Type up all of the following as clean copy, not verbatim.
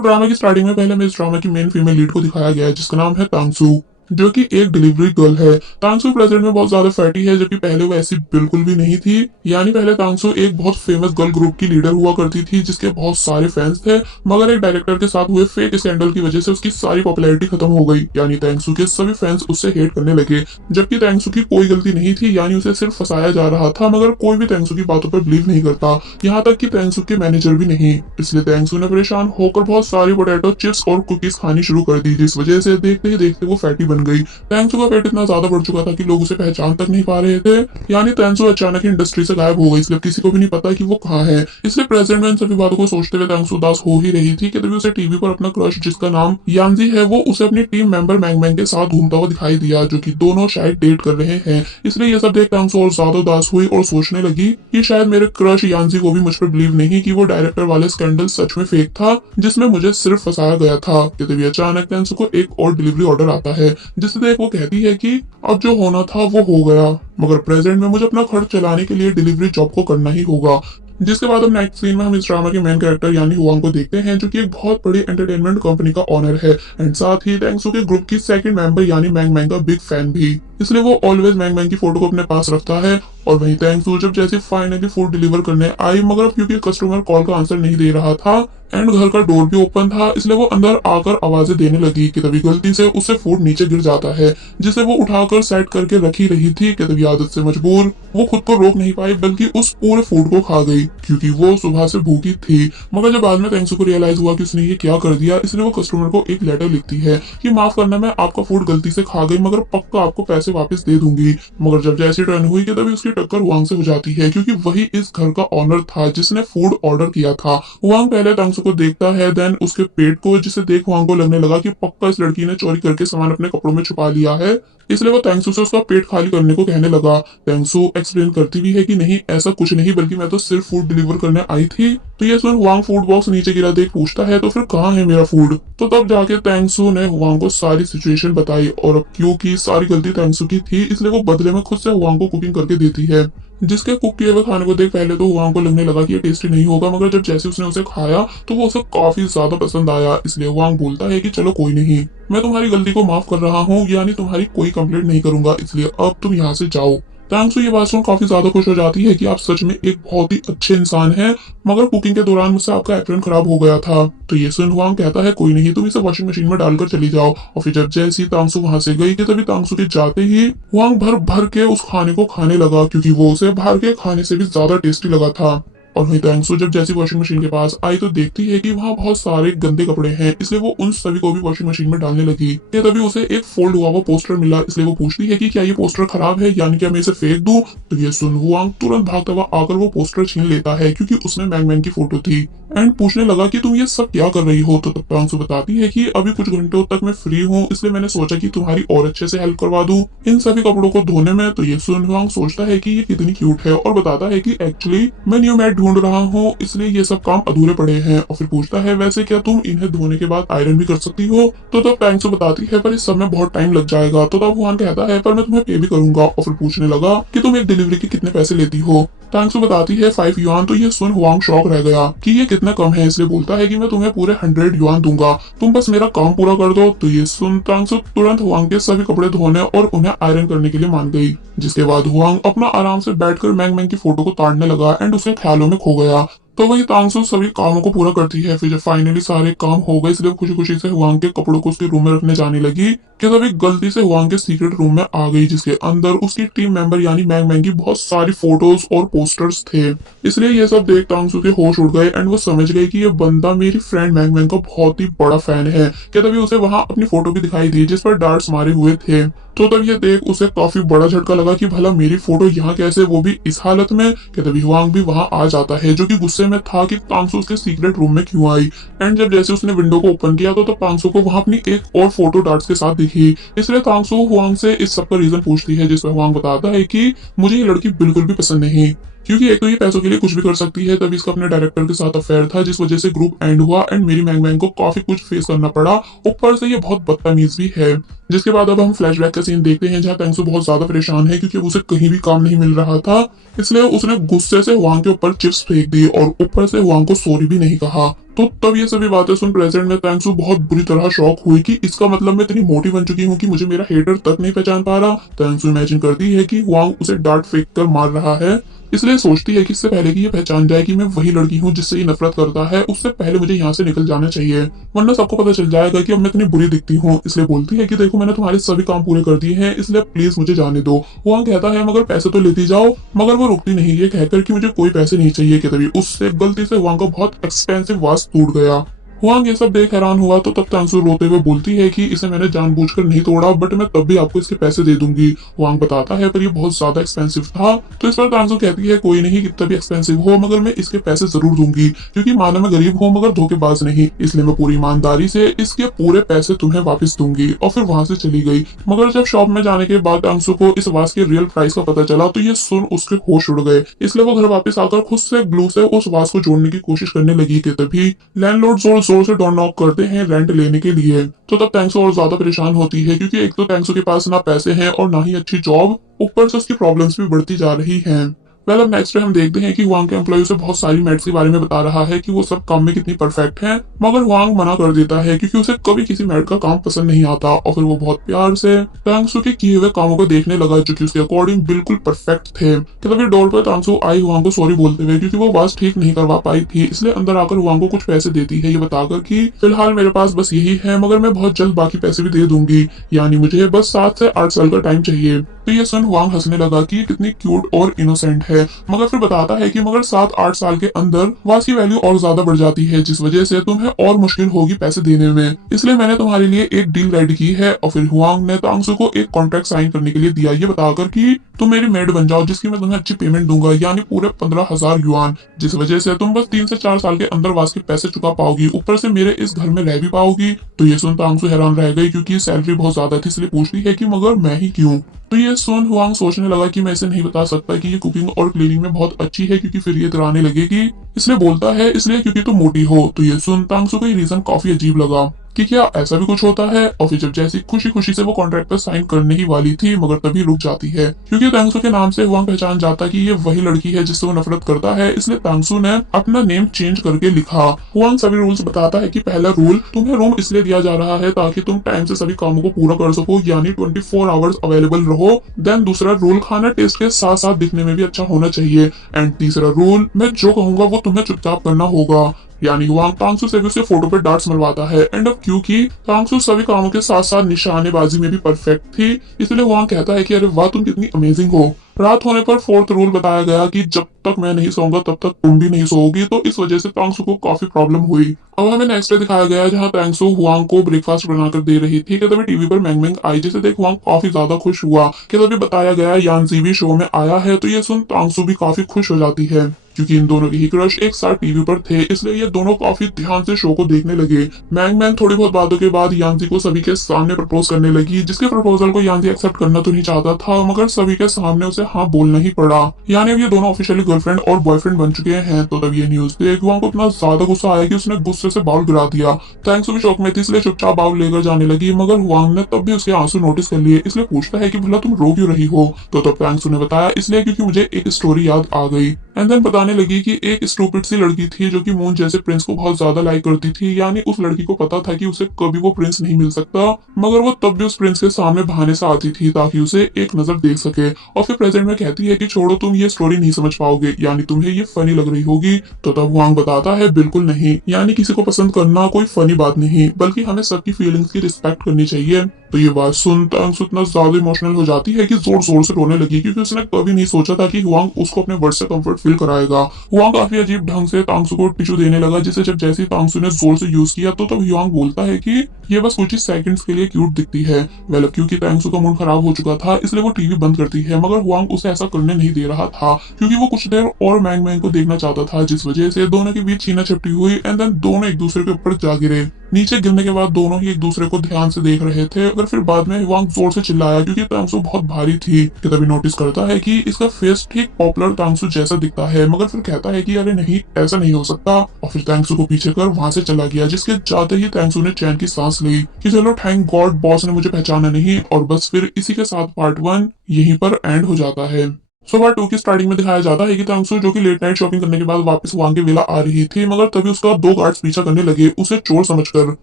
Drama की starting में पहले हमें इस ड्रामा की मेन फीमेल लीड को दिखाया गया है जिसका नाम है तांगसू, जो कि एक डिलीवरी गर्ल है। तांगसू प्रेजेंट में बहुत ज्यादा फैटी है, जबकि पहले वो ऐसी बिल्कुल भी नहीं थी। यानी पहले तांगसू एक बहुत फेमस गर्ल ग्रुप की लीडर हुआ करती थी जिसके बहुत सारे फैंस थे, मगर एक डायरेक्टर के साथ हुए फेक स्कैंडल की वजह से उसकी सारी पॉपुलैरिटी खत्म हो गई। यानी तांगसू के सभी फैंस उससे हेट करने लगे, जबकि तांगसू की कोई गलती नहीं थी। यानी उसे सिर्फ फंसाया जा रहा था, मगर कोई भी तांगसू की बातों पर बिलीव नहीं करता, यहाँ तक कि तांगसू के मैनेजर भी नहीं। इसलिए तांगसू ने परेशान होकर बहुत सारी पोटैटो चिप्स और कुकीज खानी शुरू कर दी, जिस वजह से देखते ही देखते वो फैटी बन गई। तांगसू का पेट इतना ज्यादा बढ़ चुका था कि लोग उसे पहचान तक नहीं पा रहे थे। यानी तांगसू अचानक ही इंडस्ट्री से गायब हो गई, इसलिए किसी को भी नहीं पता कि वो कहाँ है। इसलिए प्रेजेंट में इन सभी बातों को सोचते हुए तांगसू उदास हो ही रही थी कि तभी उसे टीवी पर अपना क्रश जिसका नाम यांजी है वो उसे अपनी टीम मेंबर मैंग मैंग के साथ घूमता हुआ दिखाई दिया, जो कि दोनों शायद डेट कर रहे हैं। इसलिए ये सब देख तांगसू और ज्यादा उदास हुई और सोचने लगी कि शायद मेरे क्रश यांजी को भी मुझ पर बिलीव नहीं कि वो डायरेक्टर वाले स्कैंडल सच में फेक था जिसमें मुझे सिर्फ फंसाया गया था। कि तभी अचानक तांगसू को एक और डिलीवरी ऑर्डर आता है, जिसे देख वो कहती है कि अब जो होना था वो हो गया, मगर प्रेजेंट में मुझे अपना खर्च चलाने के लिए डिलीवरी जॉब को करना ही होगा। जिसके बाद अब नेक्स्ट सीन में हम इस ड्रामा के मेन कैरेक्टर यानी हुआंग को देखते हैं, जो कि एक बहुत बड़ी एंटरटेनमेंट कंपनी का ऑनर है एंड साथ ही तांगसू के ग्रुप की सेकंड मेंबर यानी मैंग मैंग का बिग फैन भी। इसलिए वो ऑलवेज मैंग मैंग की फोटो को अपने पास रखता है। और वहीं तांगसू जब जैसे फाइनली फूड डिलीवर करने आई, मगर अब क्योंकि कस्टमर कॉल का आंसर नहीं दे रहा था एंड घर का डोर भी ओपन था, इसलिए वो अंदर आकर आवाजें देने लगी कि तभी गलती से उससे फूड नीचे गिर जाता है, जिसे वो उठाकर सेट करके रखी रही थी। कि तभी आदत से मजबूर वो खुद को रोक नहीं पाई, बल्कि उस पूरे फूड को खा गई, क्योंकि वो सुबह से भूखी थी। मगर जब बाद में तांगसू को रियलाइज हुआ कि उसने ये क्या कर दिया, इसलिए वो कस्टमर को एक लेटर लिखती है कि माफ करना, मैं आपका फूड गलती से खा गई, मगर पक्का आपको पैसे वापस दे दूंगी। मगर जब जैसी टर्न हुई कि तभी उसकी टक्कर हुआंग से हो जाती है, क्योंकि वही इस घर का ऑनर था जिसने फूड ऑर्डर किया था। हुआंग पहले तांगसू को देखता है, देन उसके पेट को, जिसे देख हुआंग को लगने लगा कि पक्का इस लड़की ने चोरी करके सामान अपने कपड़ों में छुपा लिया है। इसलिए वो तांगसू से उसका पेट खाली करने को कहने लगा। तांगसू एक्सप्लेन करती भी है कि नहीं, ऐसा कुछ नहीं, बल्कि मैं तो सिर्फ फूड डिलीवर करने आई थी। तो ये सुन हुआंग फूड बॉक्स नीचे गिरा देख पूछता है, तो फिर कहाँ है मेरा फूड। तो तब जाके तांगसू ने हुआंग को सारी सिचुएशन बताई, और अब क्योंकि सारी गलती तांगसू की थी, इसलिए वो बदले में खुद से हुआंग को कुकिंग करके देती है। जिसके कुक किए हुए खाने को देख पहले तो हुआंग को लगने लगा कि ये टेस्टी नहीं होगा, मगर जब जैसे उसने उसे खाया तो वो उसे काफी ज्यादा पसंद आया। इसलिए हुआंग बोलता है कि चलो कोई नहीं, मैं तुम्हारी गलती को माफ कर रहा हूँ, यानी तुम्हारी कोई कंप्लेंट नहीं करूंगा, इसलिए अब तुम यहाँ से जाओ। तांगसू ये बात सुन काफी ज्यादा खुश हो जाती है कि आप सच में एक बहुत ही अच्छे इंसान हैं, मगर कुकिंग के दौरान मुझसे आपका एप्रन खराब हो गया था। तो ये सुन हुआंग कहता है कोई नहीं, तुम इसे वॉशिंग मशीन में डालकर चली जाओ। और फिर जब जैसी तांगसू वहां से गई कि तभी तांगसू के जाते ही हुआंग भर भर के उस खाने को खाने लगा, क्योंकि वो उसे बाहर के खाने से भी ज्यादा टेस्टी लगा था। और वहीं तांगसू जब जैसी वॉशिंग मशीन के पास आई तो देखती है कि वहाँ बहुत सारे गंदे कपड़े हैं, इसलिए वो उन सभी को भी वॉशिंग मशीन में डालने लगी। कि तभी उसे एक फोल्ड हुआ वो पोस्टर मिला, इसलिए वो पूछती है कि क्या ये पोस्टर खराब है, यानी क्या मैं इसे फेंक दूं। तो ये सुन हुआंग तुरंत भागता हुआ आकर वो पोस्टर छीन लेता है, क्योंकि उसमें मैंग मैंग की फोटो थी, एंड पूछने लगा कि तुम ये सब क्या कर रही हो। तो तब तांगसू बताती है कि अभी कुछ घंटों तक मैं फ्री हूँ, इसलिए मैंने सोचा कि तुम्हारी और अच्छे से हेल्प करवा दूं इन सभी कपड़ों को धोने में। तो ये सुन हुआंग सोचता है कि ये कितनी क्यूट है, और बताता है कि एक्चुअली मैं न्यू मैट ढूंढ रहा हूँ, इसलिए ये सब काम अधूरे पड़े हैं। और फिर पूछता है वैसे क्या तुम इन्हें धोने के बाद आयरन भी कर सकती हो। तो तब तांगसू बताती है पर इस सब में बहुत टाइम लग जाएगा। तो तब हुआंग कहता है पर मैं तुम्हें पे भी करूंगा। और फिर पूछने लगा कि तुम एक डिलीवरी के कितने पैसे लेती हो। तांगसू बताती है 5 युआन। तो ये सुन हुआंग शॉक रह गया कि ये कितना कम है, इसलिए बोलता है कि मैं तुम्हें पूरे 100 युआन दूंगा, तुम बस मेरा काम पूरा कर दो। तो ये सुन तांगसू तुरंत हुआंग के सभी कपड़े धोने और उन्हें आयरन करने के लिए मान गई। जिसके बाद हुआंग अपना आराम से बैठकर मैंग मैंग की फोटो को ताड़ने लगा एंड उसके ख्यालों में खो गया। तो वही तांगसू सभी कामों को पूरा करती है। फिर जब फाइनली सारे काम हो गए, इसलिए खुशी खुशी से हुआंग के कपड़ों को उसके रूम में रखने जाने लगी कि तभी गलती से हुआंग के सीक्रेट रूम में आ गई, जिसके अंदर उसकी टीम मेंबर यानी मैंग मैंग की बहुत सारी फोटोज और पोस्टर्स थे। इसलिए ये सब देख तांगसू के होश उड़ गए एंड वो समझ गई कि ये बंदा मेरी फ्रेंड मैंग मैंग का बहुत ही बड़ा फैन है। कि तभी उसे वहां अपनी फोटो भी दिखाई दी जिस पर डार्ट्स मारे हुए थे। तो तब ये देख उसे काफी बड़ा झटका लगा कि भला मेरी फोटो यहाँ कैसे, वो भी इस हालत में। कि तभी हुआंग भी वहां आ जाता है, जो कि गुस्से में था कि तांगसू उसके सीक्रेट रूम में क्यों आई। एंड जब जैसे उसने विंडो को ओपन किया तो तांगसू को वहां अपनी एक और फोटो डार्ट्स के साथ दिखी। इसलिए तांगसू हुआंग से इस सब का रीजन पूछती है, जिसमें हुआंग बताता है कि मुझे ये लड़की बिल्कुल भी पसंद नहीं, क्योंकि एक तो ये पैसों के लिए कुछ भी कर सकती है। तभी इसका अपने डायरेक्टर के साथ अफेयर था, जिस वजह से ग्रुप एंड हुआ एंड मेरी मैंग मैंग को काफी कुछ फेस करना पड़ा। ऊपर से ये बहुत बदतमीज भी है। जिसके बाद अब हम फ्लैशबैक का सीन देखते हैं, जहाँ तांगसू बहुत ज्यादा परेशान है क्योंकि उसे कहीं भी काम नहीं मिल रहा था। इसलिए उसने गुस्से से हुआंग के ऊपर चिप्स फेंक दी और ऊपर से हुआंग को सॉरी भी नहीं कहा। तो तब ये सभी बातें सुन प्रेजेंट में तांगसू बहुत बुरी तरह शॉक हुई कि इसका मतलब मैं इतनी मोटी बन चुकी हूँ कि मुझे मेरा हेटर तक नहीं पहचान पा रहा। तांगसू इमेजिन करती है कि हुआंग उसे डांट फेंक कर मार रहा है, इसलिए सोचती है कि इससे पहले कि ये पहचान जाए कि मैं वही लड़की हूँ जिससे ये नफरत करता है, उससे पहले मुझे यहाँ से निकल जाना चाहिए, वरना सबको पता चल जाएगा कि अब मैं इतनी बुरी दिखती हूँ। इसलिए बोलती है कि देखो मैंने तुम्हारे सभी काम पूरे कर दिए हैं, इसलिए प्लीज मुझे जाने दो। वहाँ कहता है मगर पैसे तो लेती जाओ, मगर वो रुकती नहीं, ये कहकर कि मुझे कोई पैसे नहीं चाहिए कि तभी उससे गलती से वहाँ का बहुत एक्सपेंसिव वाच टूट गया। हुआंग ये सब देख हैरान हुआ तो तब तांसू रोते हुए बोलती है कि इसे मैंने जानबूझकर नहीं तोड़ा, बट मैं तब भी आपको इसके पैसे दे दूंगी। हुआंग बताता है पर ये बहुत ज्यादा एक्सपेंसिव था। तो इस पर तांसू कहती है कोई नहीं, कितना भी एक्सपेंसिव हो मगर मैं इसके पैसे जरूर दूंगी, क्योंकि मानो मैं गरीब हूँ मगर धोखेबाज नहीं, इसलिए मैं पूरी ईमानदारी से इसके पूरे पैसे तुम्हें वापस दूंगी। और फिर वहां से चली गई। मगर जब शॉप में जाने के बाद तांसू को इस वाच के रियल प्राइस का पता चला तो ये सुन उसके होश उड़ गए, इसलिए वो घर वापस आकर खुद से ग्लू से उस वाच को जोड़ने की कोशिश करने लगी कि तभी लैंडलॉर्ड जोर जोर से डोर नॉक करते हैं रेंट लेने के लिए। तो तब टैंक्सो और ज्यादा परेशान होती है, क्योंकि एक तो टैंक्सो के पास ना पैसे हैं और ना ही अच्छी जॉब, ऊपर से उसकी प्रॉब्लम्स भी बढ़ती जा रही हैं। वेल अब नेक्स्ट डे हम देखते हैं कि हुआंग के एम्प्लॉय उसे बहुत सारी मेड्स के बारे में बता रहा है कि वो सब काम में कितनी परफेक्ट हैं, मगर हुआंग मना कर देता है क्योंकि उसे कभी किसी मेड का काम पसंद नहीं आता। और फिर वो बहुत प्यार से तांगसू के किए हुए कामों को देखने लगा जो कि उसके अकॉर्डिंग बिल्कुल परफेक्ट थे। कि तभी डोर पर तांगसू आई हुआंग को सॉरी बोलते हुए, क्योंकि वो बात ठीक नहीं करवा पाई थी, इसलिए अंदर आकर हुआंग को कुछ पैसे देती है, ये बताकर कि फिलहाल मेरे पास बस यही है, मगर मैं बहुत जल्द बाकी पैसे भी दे दूंगी, यानी मुझे बस 7 से 8 साल का टाइम चाहिए। तो ये सुन हुआंग हंसने लगा कि ये कितनी क्यूट और इनोसेंट है, मगर फिर बताता है कि मगर 7-8 साल के अंदर वास की वैल्यू और ज्यादा बढ़ जाती है, जिस वजह से तुम्हें और मुश्किल होगी पैसे देने में, इसलिए मैंने तुम्हारे लिए एक डील रेडी की है। और फिर हुआंग ने तांगसू को एक कॉन्ट्रैक्ट साइन करने के लिए दिया, ये बताकर कि तुम मेरी मेड बन जाओ जिसकी मैं तुम्हें अच्छी पेमेंट दूंगा, यानी पूरे 15,000 युआन, जिस वजह से तुम बस 3 से 4 साल के अंदर वास के पैसे चुका पाओगी, ऊपर से मेरे इस घर में रह भी पाओगी। तो ये सुन तांगसू हैरान रह गई, क्योंकि सैलरी बहुत ज्यादा थी, इसलिए पूछती है कि मगर मैं ही क्यों। तो ये सुन हुआंग सोचने लगा कि मैं इसे नहीं बता सकता कि ये कुकिंग और क्लीनिंग में बहुत अच्छी है, क्योंकि फिर ये इतराने लगेगी, इसलिए बोलता है इसलिए क्योंकि तुम मोटी हो। तो ये सुन तांगसू को ये रीजन काफी अजीब लगा कि क्या ऐसा भी कुछ होता है। और फिर जब जैसी खुशी खुशी से वो कॉन्ट्रैक्ट पर साइन करने ही वाली थी, मगर तभी रुक जाती है, क्योंकि तांगसू के नाम से हुआंग पहचान जाता कि ये वही लड़की है जिससे वो नफरत करता है, इसलिए तांगसू ने अपना नेम चेंज करके लिखा। हुआंग सभी रूल्स बताता है कि पहला रूल, तुम्हें रूम इसलिए दिया जा रहा है ताकि तुम टाइम से सभी कामों को पूरा कर सको, यानी 24 आवर्स अवेलेबल रहो। देन दूसरा रूल, खाना टेस्ट के साथ साथ दिखने में भी अच्छा होना चाहिए। एंड तीसरा रूल, मैं जो कहूंगा वो तुम्हें चुपचाप करना होगा, यानी हुआंग तांगसू से भी उसे फोटो पे डार्ट्स मरवाता है। एंड अब क्योंकि तांगसू सभी कामों के साथ साथ निशानेबाजी में भी परफेक्ट थी, इसलिए हुआंग कहता है कि अरे वाह तुम कितनी अमेजिंग हो। रात होने पर फोर्थ रूल बताया गया कि जब तक मैं नहीं सोऊंगा तब तक तुम भी नहीं सोओगी, तो इस वजह से तांगसू को काफी प्रॉब्लम हुई। अब हमें नेक्स्ट डे दिखाया गया जहां तांगसू हुआंग को ब्रेकफास्ट बनाकर दे रही थी कि तभी टीवी पर मैंग मैंग आई, जिसे देख हुआंग काफी ज्यादा खुश हुआ कि तभी बताया गया यानजी भी शो में आया है। तो ये सुन तांगसू भी काफी खुश हो जाती है, क्योंकि इन दोनों के ही क्रश एक साथ टीवी पर थे, इसलिए ये दोनों काफी ध्यान से शो को देखने लगे। मैंग मैंग थोड़ी बहुत बातों के बाद यानजी को सभी के सामने प्रपोज करने लगी, जिसके प्रपोजल को यानजी एक्सेप्ट करना तो नहीं चाहता था, मगर सभी के सामने उसे हाँ बोलना ही पड़ा, यानी अब ये दोनों ऑफिशियली गर्लफ्रेंड और बॉयफ्रेंड बन चुके हैं। तो तब ये न्यूज देख हुआंग को इतना ज्यादा गुस्सा आया कि उसने गुस्से से बाउल गिरा दिया। तांगसू भी शौक में थी, इसलिए चुपचाप बाउल लेकर जाने लगी, मगर हुआंग ने तब भी उसके आंसू नोटिस कर लिए, इसलिए पूछता है कि भला तुम रो क्यों रही हो। तो तब तांगसू ने बताया इसलिए क्योंकि मुझे एक स्टोरी याद आ गई। एंड देन बताने लगी कि एक स्टूपिड सी लड़की थी जो कि मून जैसे प्रिंस को बहुत ज्यादा लाइक करती थी, यानी उस लड़की को पता था कि उसे कभी वो प्रिंस नहीं मिल सकता, मगर वो तब भी उस प्रिंस के सामने बहाने से आती थी ताकि उसे एक नजर देख सके। और फिर प्रेजेंट में कहती है कि छोड़ो तुम ये स्टोरी नहीं समझ पाओगे, यानी तुम्हें ये फनी लग रही होगी। तो तब हुआंग बताता है बिल्कुल नहीं, यानी किसी को पसंद करना कोई फनी बात नहीं, बल्कि हमें सबकी फीलिंग्स की रिस्पेक्ट करनी चाहिए। तो ये बात सुन तांगसू इतना ज्यादा इमोशनल हो जाती है कि जोर जोर से रोने लगी, क्योंकि उसने कभी नहीं सोचा था कि हुआंग उसको अपने वर्ड से कंफर्ट फील कराएगा। हुआंग काफी अजीब ढंग से तांगसू को टिश्यू देने लगा, जिसे जब जैसे ही तांगसू ने जोर से यूज किया तो तब हुआंग बोलता है कि ये बस कुछ ही सेकंड्स के लिए क्यूट दिखती है। वेल क्योंकि तांगसू का मूड खराब हो चुका था, इसलिए वो टीवी बंद करती है, मगर हुआंग उसे ऐसा करने नहीं दे रहा था, क्योंकि वो कुछ देर और मैंग मैंग को देखना चाहता था, जिस वजह से दोनों के बीच छीना झपटी हुई। एंड देन दोनों एक दूसरे के ऊपर जा गिरे। नीचे गिरने के बाद दोनों ही एक दूसरे को ध्यान से देख रहे थे, अगर फिर बाद में हुआंग जोर से चिल्लाया क्योंकि तांगसू बहुत भारी थी। कि तभी नोटिस करता है कि इसका फेस ठीक पॉपुलर तांगसू जैसा दिखता है, मगर फिर कहता है कि अरे नहीं ऐसा नहीं हो सकता, और फिर तांगसू को पीछे कर वहां से चला गया, जिसके जाते ही तांगसू ने चैन की सांस ली कि चलो थैंक गॉड बॉस ने मुझे पहचाना नहीं। और बस फिर इसी के साथ पार्ट 1 यहीं पर एंड हो जाता है। सो पार्ट 2 की स्टार्टिंग में दिखाया जाता है कि तांगसू जो कि लेट नाइट शॉपिंग करने के बाद वापस वांग की विला आ रही थी, मगर तभी उसका दो गार्ड्स पीछा करने लगे उसे चोर समझकर,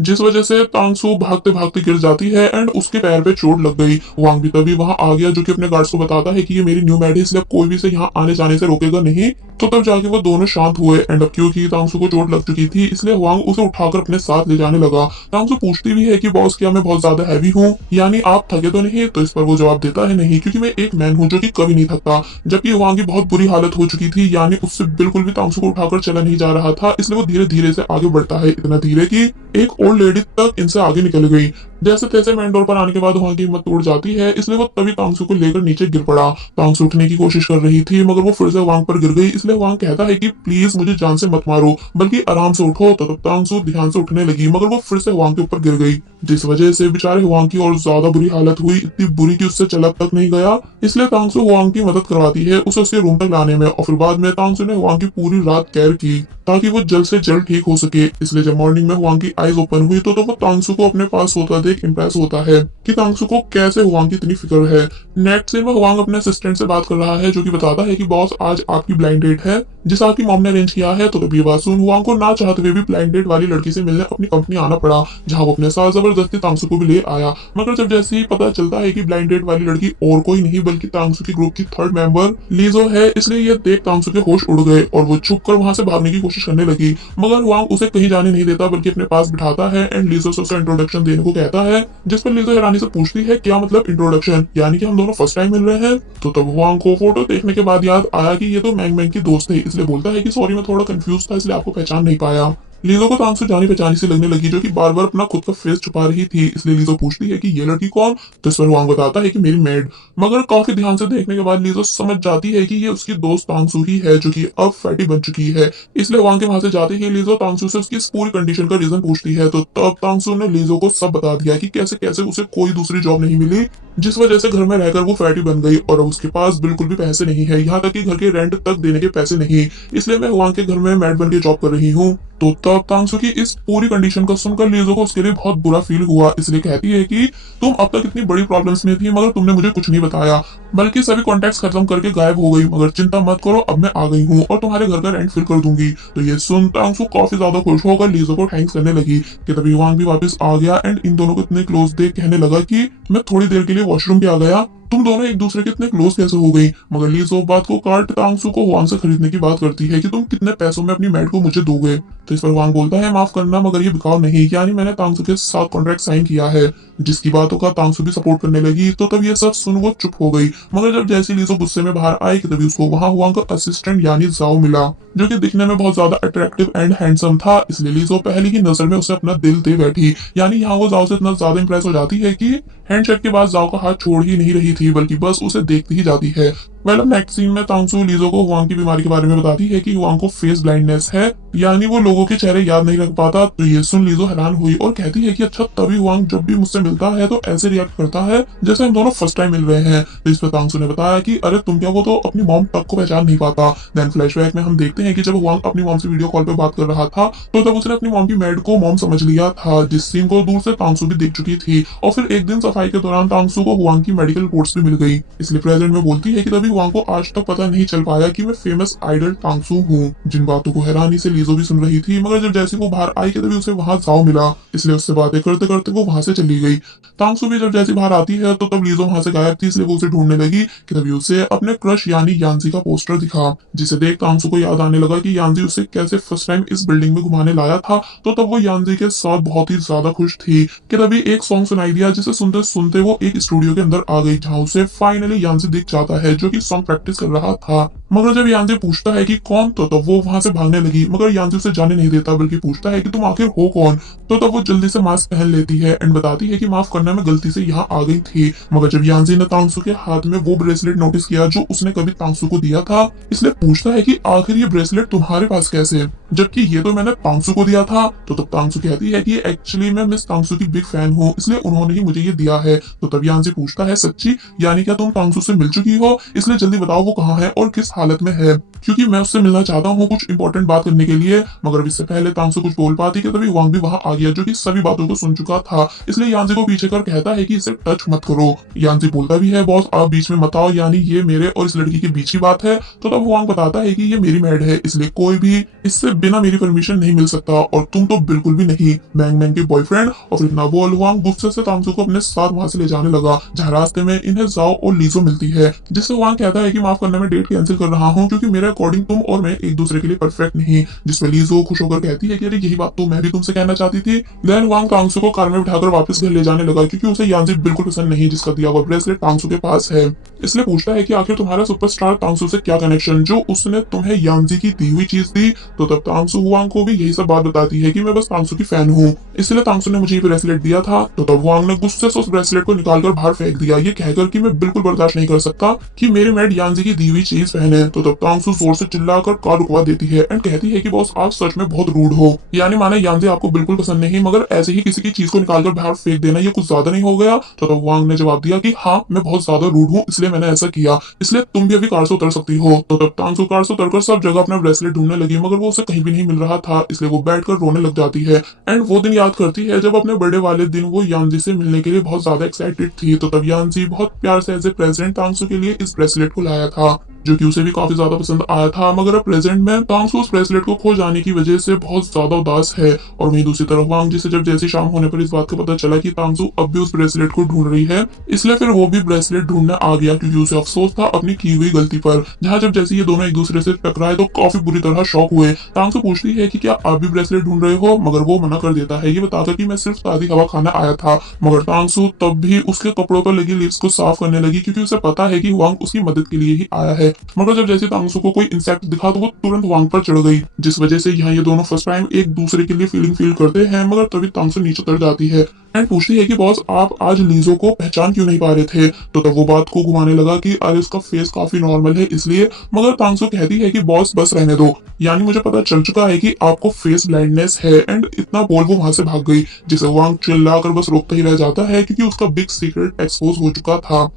जिस वजह से तांगसू भागते भागते गिर जाती है एंड उसके पैर पे चोट लग गई। वांग भी तभी वहां आ गया, जो कि अपने गार्ड्स को बताता है कि ये मेरी न्यू मैड है, इसलिए कोई भी इसे यहाँ आने जाने से रोकेगा नहीं। तो तब जाके वो दोनों शांत हुए एंड अब क्योंकि तांगसू को चोट लग चुकी थी, इसलिए वांग उसे उठाकर अपने साथ ले जाने लगा। तांगसू पूछती भी है कि बॉस क्या मैं बहुत ज्यादा हैवी हूँ, यानी आप थके तो नहीं? तो इस पर वो जवाब देता है नहीं, क्योंकि मैं एक मैन हूँ जो कि कभी नहीं थकता। जबकि वांग की बहुत बुरी हालत हो चुकी थी, यानी उससे बिल्कुल भी तांगसू को उठाकर चला नहीं जा रहा था, इसलिए वो धीरे धीरे से आगे बढ़ता है, इतना धीरे कि एक ओल्ड लेडी तक इनसे आगे निकल गई। जैसे तैसे मेन डोर पर आने के बाद वहां की हिम्मत टूट जाती है, इसलिए वो तभी तांगसू को लेकर नीचे गिर पड़ा। तांगसू उठने की कोशिश कर रही थी, मगर वो फिर से वांग पर गिर गई, इसलिए वांग कहता है कि प्लीज मुझे जान से मत मारो, बल्कि आराम से उठो। तो तब तांगसू ध्यान से उठने लगी, मगर वो फिर से वांग के ऊपर गिर गई, जिस वजह से बेचारे वांग की और ज्यादा बुरी हालत हुई, इतनी बुरी कि उससे चला तक नहीं गया। इसलिए तांगसू वांग की मदद करवाती है उसे उसके रूम तक लाने में, और फिर बाद में तांगसू ने वांग की पूरी रात केयर की ताकि वो जल्द से जल्द ठीक हो सके। इसलिए जब मॉर्निंग में वांग की आईज ओपन हुई तो वो तांगसू को अपने पास सोता देख इम्प्रेस होता है कि तांगसू को कैसे वांग की इतनी फिक्र है। नेक्स्ट सीन में वांग अपने असिस्टेंट से बात कर रहा है, जो कि बताता है कि बॉस आज आपकी ब्लाइंड डेट है जिसे आपकी मॉम ने अरेंज किया है। तो तभी बात सुन वांग को ना चाहते हुए भी ब्लाइंड डेट वाली लड़की से मिलने अपनी कंपनी आना पड़ा, जहां वो अपने साथ जबरदस्ती तांगसू को भी ले आया। मगर जब जैसे ही पता चलता है कि ब्लाइंड डेट वाली लड़की और कोई नहीं बल्कि तांगसू की ग्रुप की थर्ड मेंबर लीजो है, इसलिए ये देख तांगसू के होश उड़ गए और वो छुप कर वहां से भागने की कोशिश करने लगी। मगर वांग उसे कहीं जाने नहीं देता, बल्कि अपने पास बिठाता है एंड लीजो से उसका इंट्रोडक्शन देने को कहता है, जिस पर लीजो हैरानी से पूछती है क्या मतलब इंट्रोडक्शन, यानी कि हम दोनों फर्स्ट टाइम मिल रहे हैं? तो तब वांग को फोटो देखने के बाद याद आया कि ये तो मैंग मैंग की दोस्त है, इसलिए बोलता है कि सॉरी मैं थोड़ा कंफ्यूज था, इसलिए आपको पहचान नहीं पाया। लीजो को तांगसू जानी पहचानी से लगने लगी, जो कि बार बार अपना खुद का फेस छुपा रही थी, इसलिए लीजो पूछती है कि ये लड़की कौन? तो इस पर वांग बताता है कि मेरी मेड। मगर काफी ध्यान से देखने के बाद लीजो समझ जाती है कि ये उसकी दोस्त तांगसू ही है, जो कि अब फैटी बन चुकी है। इसलिए वांग के वहां से जाते ही लीजो तांगसू से उसकी इस पूरी कंडीशन का रीजन पूछती है। तो तब तांगसू ने लीजो को सब बता दिया कि कैसे कैसे उसे कोई दूसरी जॉब नहीं मिली, जिस वजह से घर में रहकर वो फैटी बन गई और अब उसके पास बिल्कुल भी पैसे नहीं है, यहाँ तक कि घर के रेंट तक देने के पैसे नहीं, इसलिए मैं वांग के घर में मैड बन के जॉब कर रही हूँ। तो तब तांगसू की इस पूरी कंडीशन को सुनकर लीजो को उसके लिए बहुत बुरा फील हुआ, इसलिए कहती है कि तुम अब तक इतनी बड़ी प्रॉब्लम्स में थी मगर तुमने मुझे कुछ नहीं बताया, बल्कि सभी कॉन्टेक्ट खत्म करके गायब हो गई। मगर चिंता मत करो, अब मैं आ गई हूँ और तुम्हारे घर का रेंट फिल कर दूंगी। तो ये सुन तांगसू काफी ज्यादा खुश होकर लीजो को थैंक्स करने लगी कि तभी वांग भी वापस आ गया एंड इन दोनों को इतने क्लोज देख कहने लगा कि मैं थोड़ी देर के लिए वॉशरूम भी आ गया, तुम दोनों एक दूसरे के इतने क्लोज कैसे हो गई? मगर लीजो बात को काट तांगसू को वांग से खरीदने की बात करती है कि तुम कितने पैसों में अपनी मैड को मुझे दोगे? तो इस पर वांग बोलता है माफ करना मगर ये बिकाऊ नहीं, यानी मैंने तांगसू के साथ कॉन्ट्रैक्ट साइन किया है, जिसकी बातों का तांगसू भी सपोर्ट करने लगी। तो तब ये सब सुन वो चुप हो गई। मगर जब जैसी लीजो गुस्से में बाहर आई कि तभी उसको वहां वांग का असिस्टेंट यानी जाओ मिला, जो कि दिखने में बहुत ज्यादा अट्रैक्टिव एंड हैंडसम था, इसलिए लीजो पहली ही नजर में उसे अपना दिल दे बैठी। यानी यहाँ वो जाओ से इतना ज्यादा इंप्रेस हो जाती है कि हैंडशेक के बाद जाओ का हाथ छोड़ ही नहीं रही थी, बल्कि बस उसे देखती ही जाती है। वेल नेक्स्ट सीन में तांगसू लीजो को वांग की बीमारी के बारे में बताती है कि वांग को फेस ब्लाइंडनेस है, यानी वो लोगों के चेहरे याद नहीं रख पाता। तो ये सुन लीजो हैरान हुई और कहती है कि अच्छा तभी वांग जब भी मुझसे मिलता है तो ऐसे रिएक्ट करता है जैसे हम दोनों फर्स्ट टाइम मिल रहे हैं। तो इस पर तांगसू ने बताया कि अरे तुम क्या, वो तो अपनी मॉम तक को पहचान नहीं पाता। देन फ्लैशबैक में हम देखते हैं कि जब वांग अपनी मॉम से वीडियो कॉल पे बात कर रहा था तो तब उसने अपनी मॉम की मेड को मॉम समझ लिया था, जिस सीन को दूर से तांगसू भी देख चुकी थी। और फिर एक दिन सफाई के दौरान तांगसू को वांग की मेडिकल रिपोर्ट्स भी मिल गई, इसलिए प्रेजेंट में बोलती है कि तभी वांग को आज तक पता नहीं चल पाया कि मैं फेमस आइडल तांगसू हूँ। जिन बातों को हैरानी से लीजो भी सुन रही थी, मगर जब जैसे वो बाहर आई कि तभी उसे वहां जाओ मिला, इसलिए उससे बातें करते करते वो वहां से चली गई। तांगसू भी जब जैसी बाहर आती है तो तब लीजो वहां से गायब थी, इसलिए वो उसे ढूंढने लगी कि तभी उसे अपने क्रश यानी यानजी का पोस्टर दिखा, जिसे देख तांगसू को याद आने लगा कि यानजी उसे कैसे फर्स्ट टाइम इस बिल्डिंग में घुमाने लाया था। तो तब वो यानजी के साथ बहुत ही ज्यादा खुश थी कि तभी एक सॉन्ग सुनाई दिया, जिसे सुनते सुनते वो एक स्टूडियो के अंदर आ गई, जहाँ उसे फाइनली यानजी दिख जाता है, जो कि सॉन्ग प्रैक्टिस कर रहा था। मगर जब यानजी पूछता है कि कौन, तो तब वो वहां से भागने लगी, मगर यानजी उसे जाने नहीं देता बल्कि पूछता है कि तुम आखिर हो कौन? तो तब वो जल्दी से मास्क पहन लेती है एंड बताती है कि माफ करना मैं गलती से यहाँ आ गई थी। मगर जब यानजी ने तांगसू के हाथ में वो ब्रेसलेट नोटिस किया जो उसने कभी तांगसू को दिया था, इसलिए पूछता है कि आखिर ये ब्रेसलेट तुम्हारे पास कैसे, जबकि ये तो मैंने तांगसू को दिया था। तो तब तांगसू कहती है कि एक्चुअली मैं मिस तांगसू की बिग फैन हूँ, इसलिए उन्होंने ही मुझे ये दिया है। तो तब यानजी पूछता है सच्ची, यानी क्या तुम तांगसू से मिल चुकी हो? इसलिए जल्दी बताओ वो कहाँ है और किस हालत में है, क्योंकि मैं उससे मिलना चाहता हूँ कुछ इंपॉर्टेंट बात करने के लिए। मगर अब इससे पहले तांसु कुछ बोल पाती कि तभी वांग भी वहां आ गया, जो कि सभी बातों को सुन चुका था। इसलिए यांजी को पीछे कर कहता है कि इसे टच मत करो। यांजी बोलता भी है, बॉस आप बीच में मत आओ, यानी ये मेरे और इस लड़की के बीच की बात है। तो तब वांग बताता है कि ये मेरी मेड है, इसलिए कोई भी इससे बिना मेरी परमिशन नहीं मिल सकता, और तुम तो बिल्कुल भी नहीं, मैंग मैंग के बॉयफ्रेंड। और फिर इतना बोल वांग गुस्से से तांसु को अपने साथ वहां से ले जाने लगा, जहाँ रास्ते में इन्हें जाओ और लीजो मिलती है, जिससे वांग कहता है कि माफ करना, मैं डेट कैंसिल कर रहा हूँ, क्योंकि मेरे अकॉर्डिंग तुम और मैं एक दूसरे के लिए परफेक्ट नहीं। जिसमें लीजो खुश होकर कहती है कि अरे यही बात तो मैं भी तुमसे कहना चाहती थी। देन वांग तांसु को कार में बिठाकर वापस घर ले जाने लगा, क्योंकि उसे यांजी बिल्कुल पसंद नहीं, जिसका दिया हुआ ब्रेसलेट तांसु के पास है। इसलिए पूछता है कि आखिर तुम्हारा सुपरस्टार तांसु से क्या कनेक्शन, जो उसने तुम्हें यांजी की दी हुई चीज दी। तो तब तांसु वांग को भी यही सब बात बताती है कि मैं बस तांसु की फैन हूँ, इसलिए तांसु ने मुझे ये ब्रेसलेट दिया था। तो तब वांग ने गुस्से से उस ब्रेसलेट को निकालकर बाहर फेंक दिया, ये कहकर कि मैं बिल्कुल बर्दाश्त नहीं कर सकता कि मेरी मेड यांजी की दी हुई चीज पहने। तो तब तांसु जोर से चिल्लाकर कार रुकवा देती है एंड कहती है कि बॉस आप सच में बहुत रूड हो, यानी माने यांजी आपको बिल्कुल पसंद नहीं, मगर ऐसे ही किसी की चीज को निकालकर बाहर फेंक देना ये कुछ ज्यादा नहीं हो गया। तो तब वांग ने जवाब दिया कि हाँ मैं बहुत ज्यादा रूड हूँ, इसलिए मैंने ऐसा किया, इसलिए तुम भी अभी कार से उतर सकती हो। तो तब तांसु कार से उतरकर सब जगह अपना ब्रेसलेट ढूंढने लगी, मगर वो उसे कहीं भी नहीं मिल रहा था, इसलिए वो बैठकर रोने लग जाती है एंड वो दिन याद करती है जब अपने बर्थडे वाले दिन वो यांजी से मिलने के लिए बहुत ज्यादा एक्साइटेड थी। तो तब यांजी बहुत प्यार से एज ए प्रेजेंट तांसु के लिए इस ब्रेसलेट को लाया था, जो कि उसे भी काफी ज्यादा पसंद आया था। मगर अब प्रेजेंट में तांसु उस ब्रेसलेट को खो जाने की वजह से बहुत ज्यादा उदास है। और वहीं दूसरी तरफ वांग जी से जब जैसी शाम होने पर इस बात का पता चला कि तांसु अब भी उस ब्रेसलेट को ढूंढ रही है, इसलिए फिर वो भी ब्रेसलेट ढूंढने आ गया, क्योंकि उसे अफसोस था अपनी की हुई गलती पर। जहाँ जब जैसे ये दोनों एक दूसरे से टकराए तो काफी बुरी तरह शॉक हुए। तांसु पूछती है कि क्या आप भी ब्रेसलेट ढूंढ रहे हो, मगर वो मना कर देता है, ये बताकर कि मैं सिर्फ ताजी हवा खाना आया था। मगर तांसु तब भी उसके कपड़ों पर लगी लिप्स को साफ करने लगी, क्योंकि उसे पता है कि वांग उसकी मदद के लिए ही आया है। मगर जब जैसे तांसु को कोई इंसेक्ट दिखा तो वो तुरंत वांग पर चढ़ गई, जिस वजह से यहाँ ये दोनों फर्स्ट टाइम एक दूसरे के लिए फीलिंग फील करते हैं। मगर तभी तांसु नीचे उतर जाती है एंड पूछती है कि बॉस आप आज लीजो को पहचान क्यों नहीं पा रहे थे। तो तब वो बात को घुमाने लगा कि अरे उसका फेस काफी नॉर्मल है इसलिए। मगर तांसु कहती है कि बॉस बस रहने दो, यानी मुझे पता चल चुका है कि आपको फेस ब्लाइंडनेस है। एंड इतना बोल वो वहां से भाग गई, जिसे वांग चिल्लाकर बस रोकता ही रह जाता है, क्योंकि उसका बिग सीक्रेट एक्सपोज हो चुका था।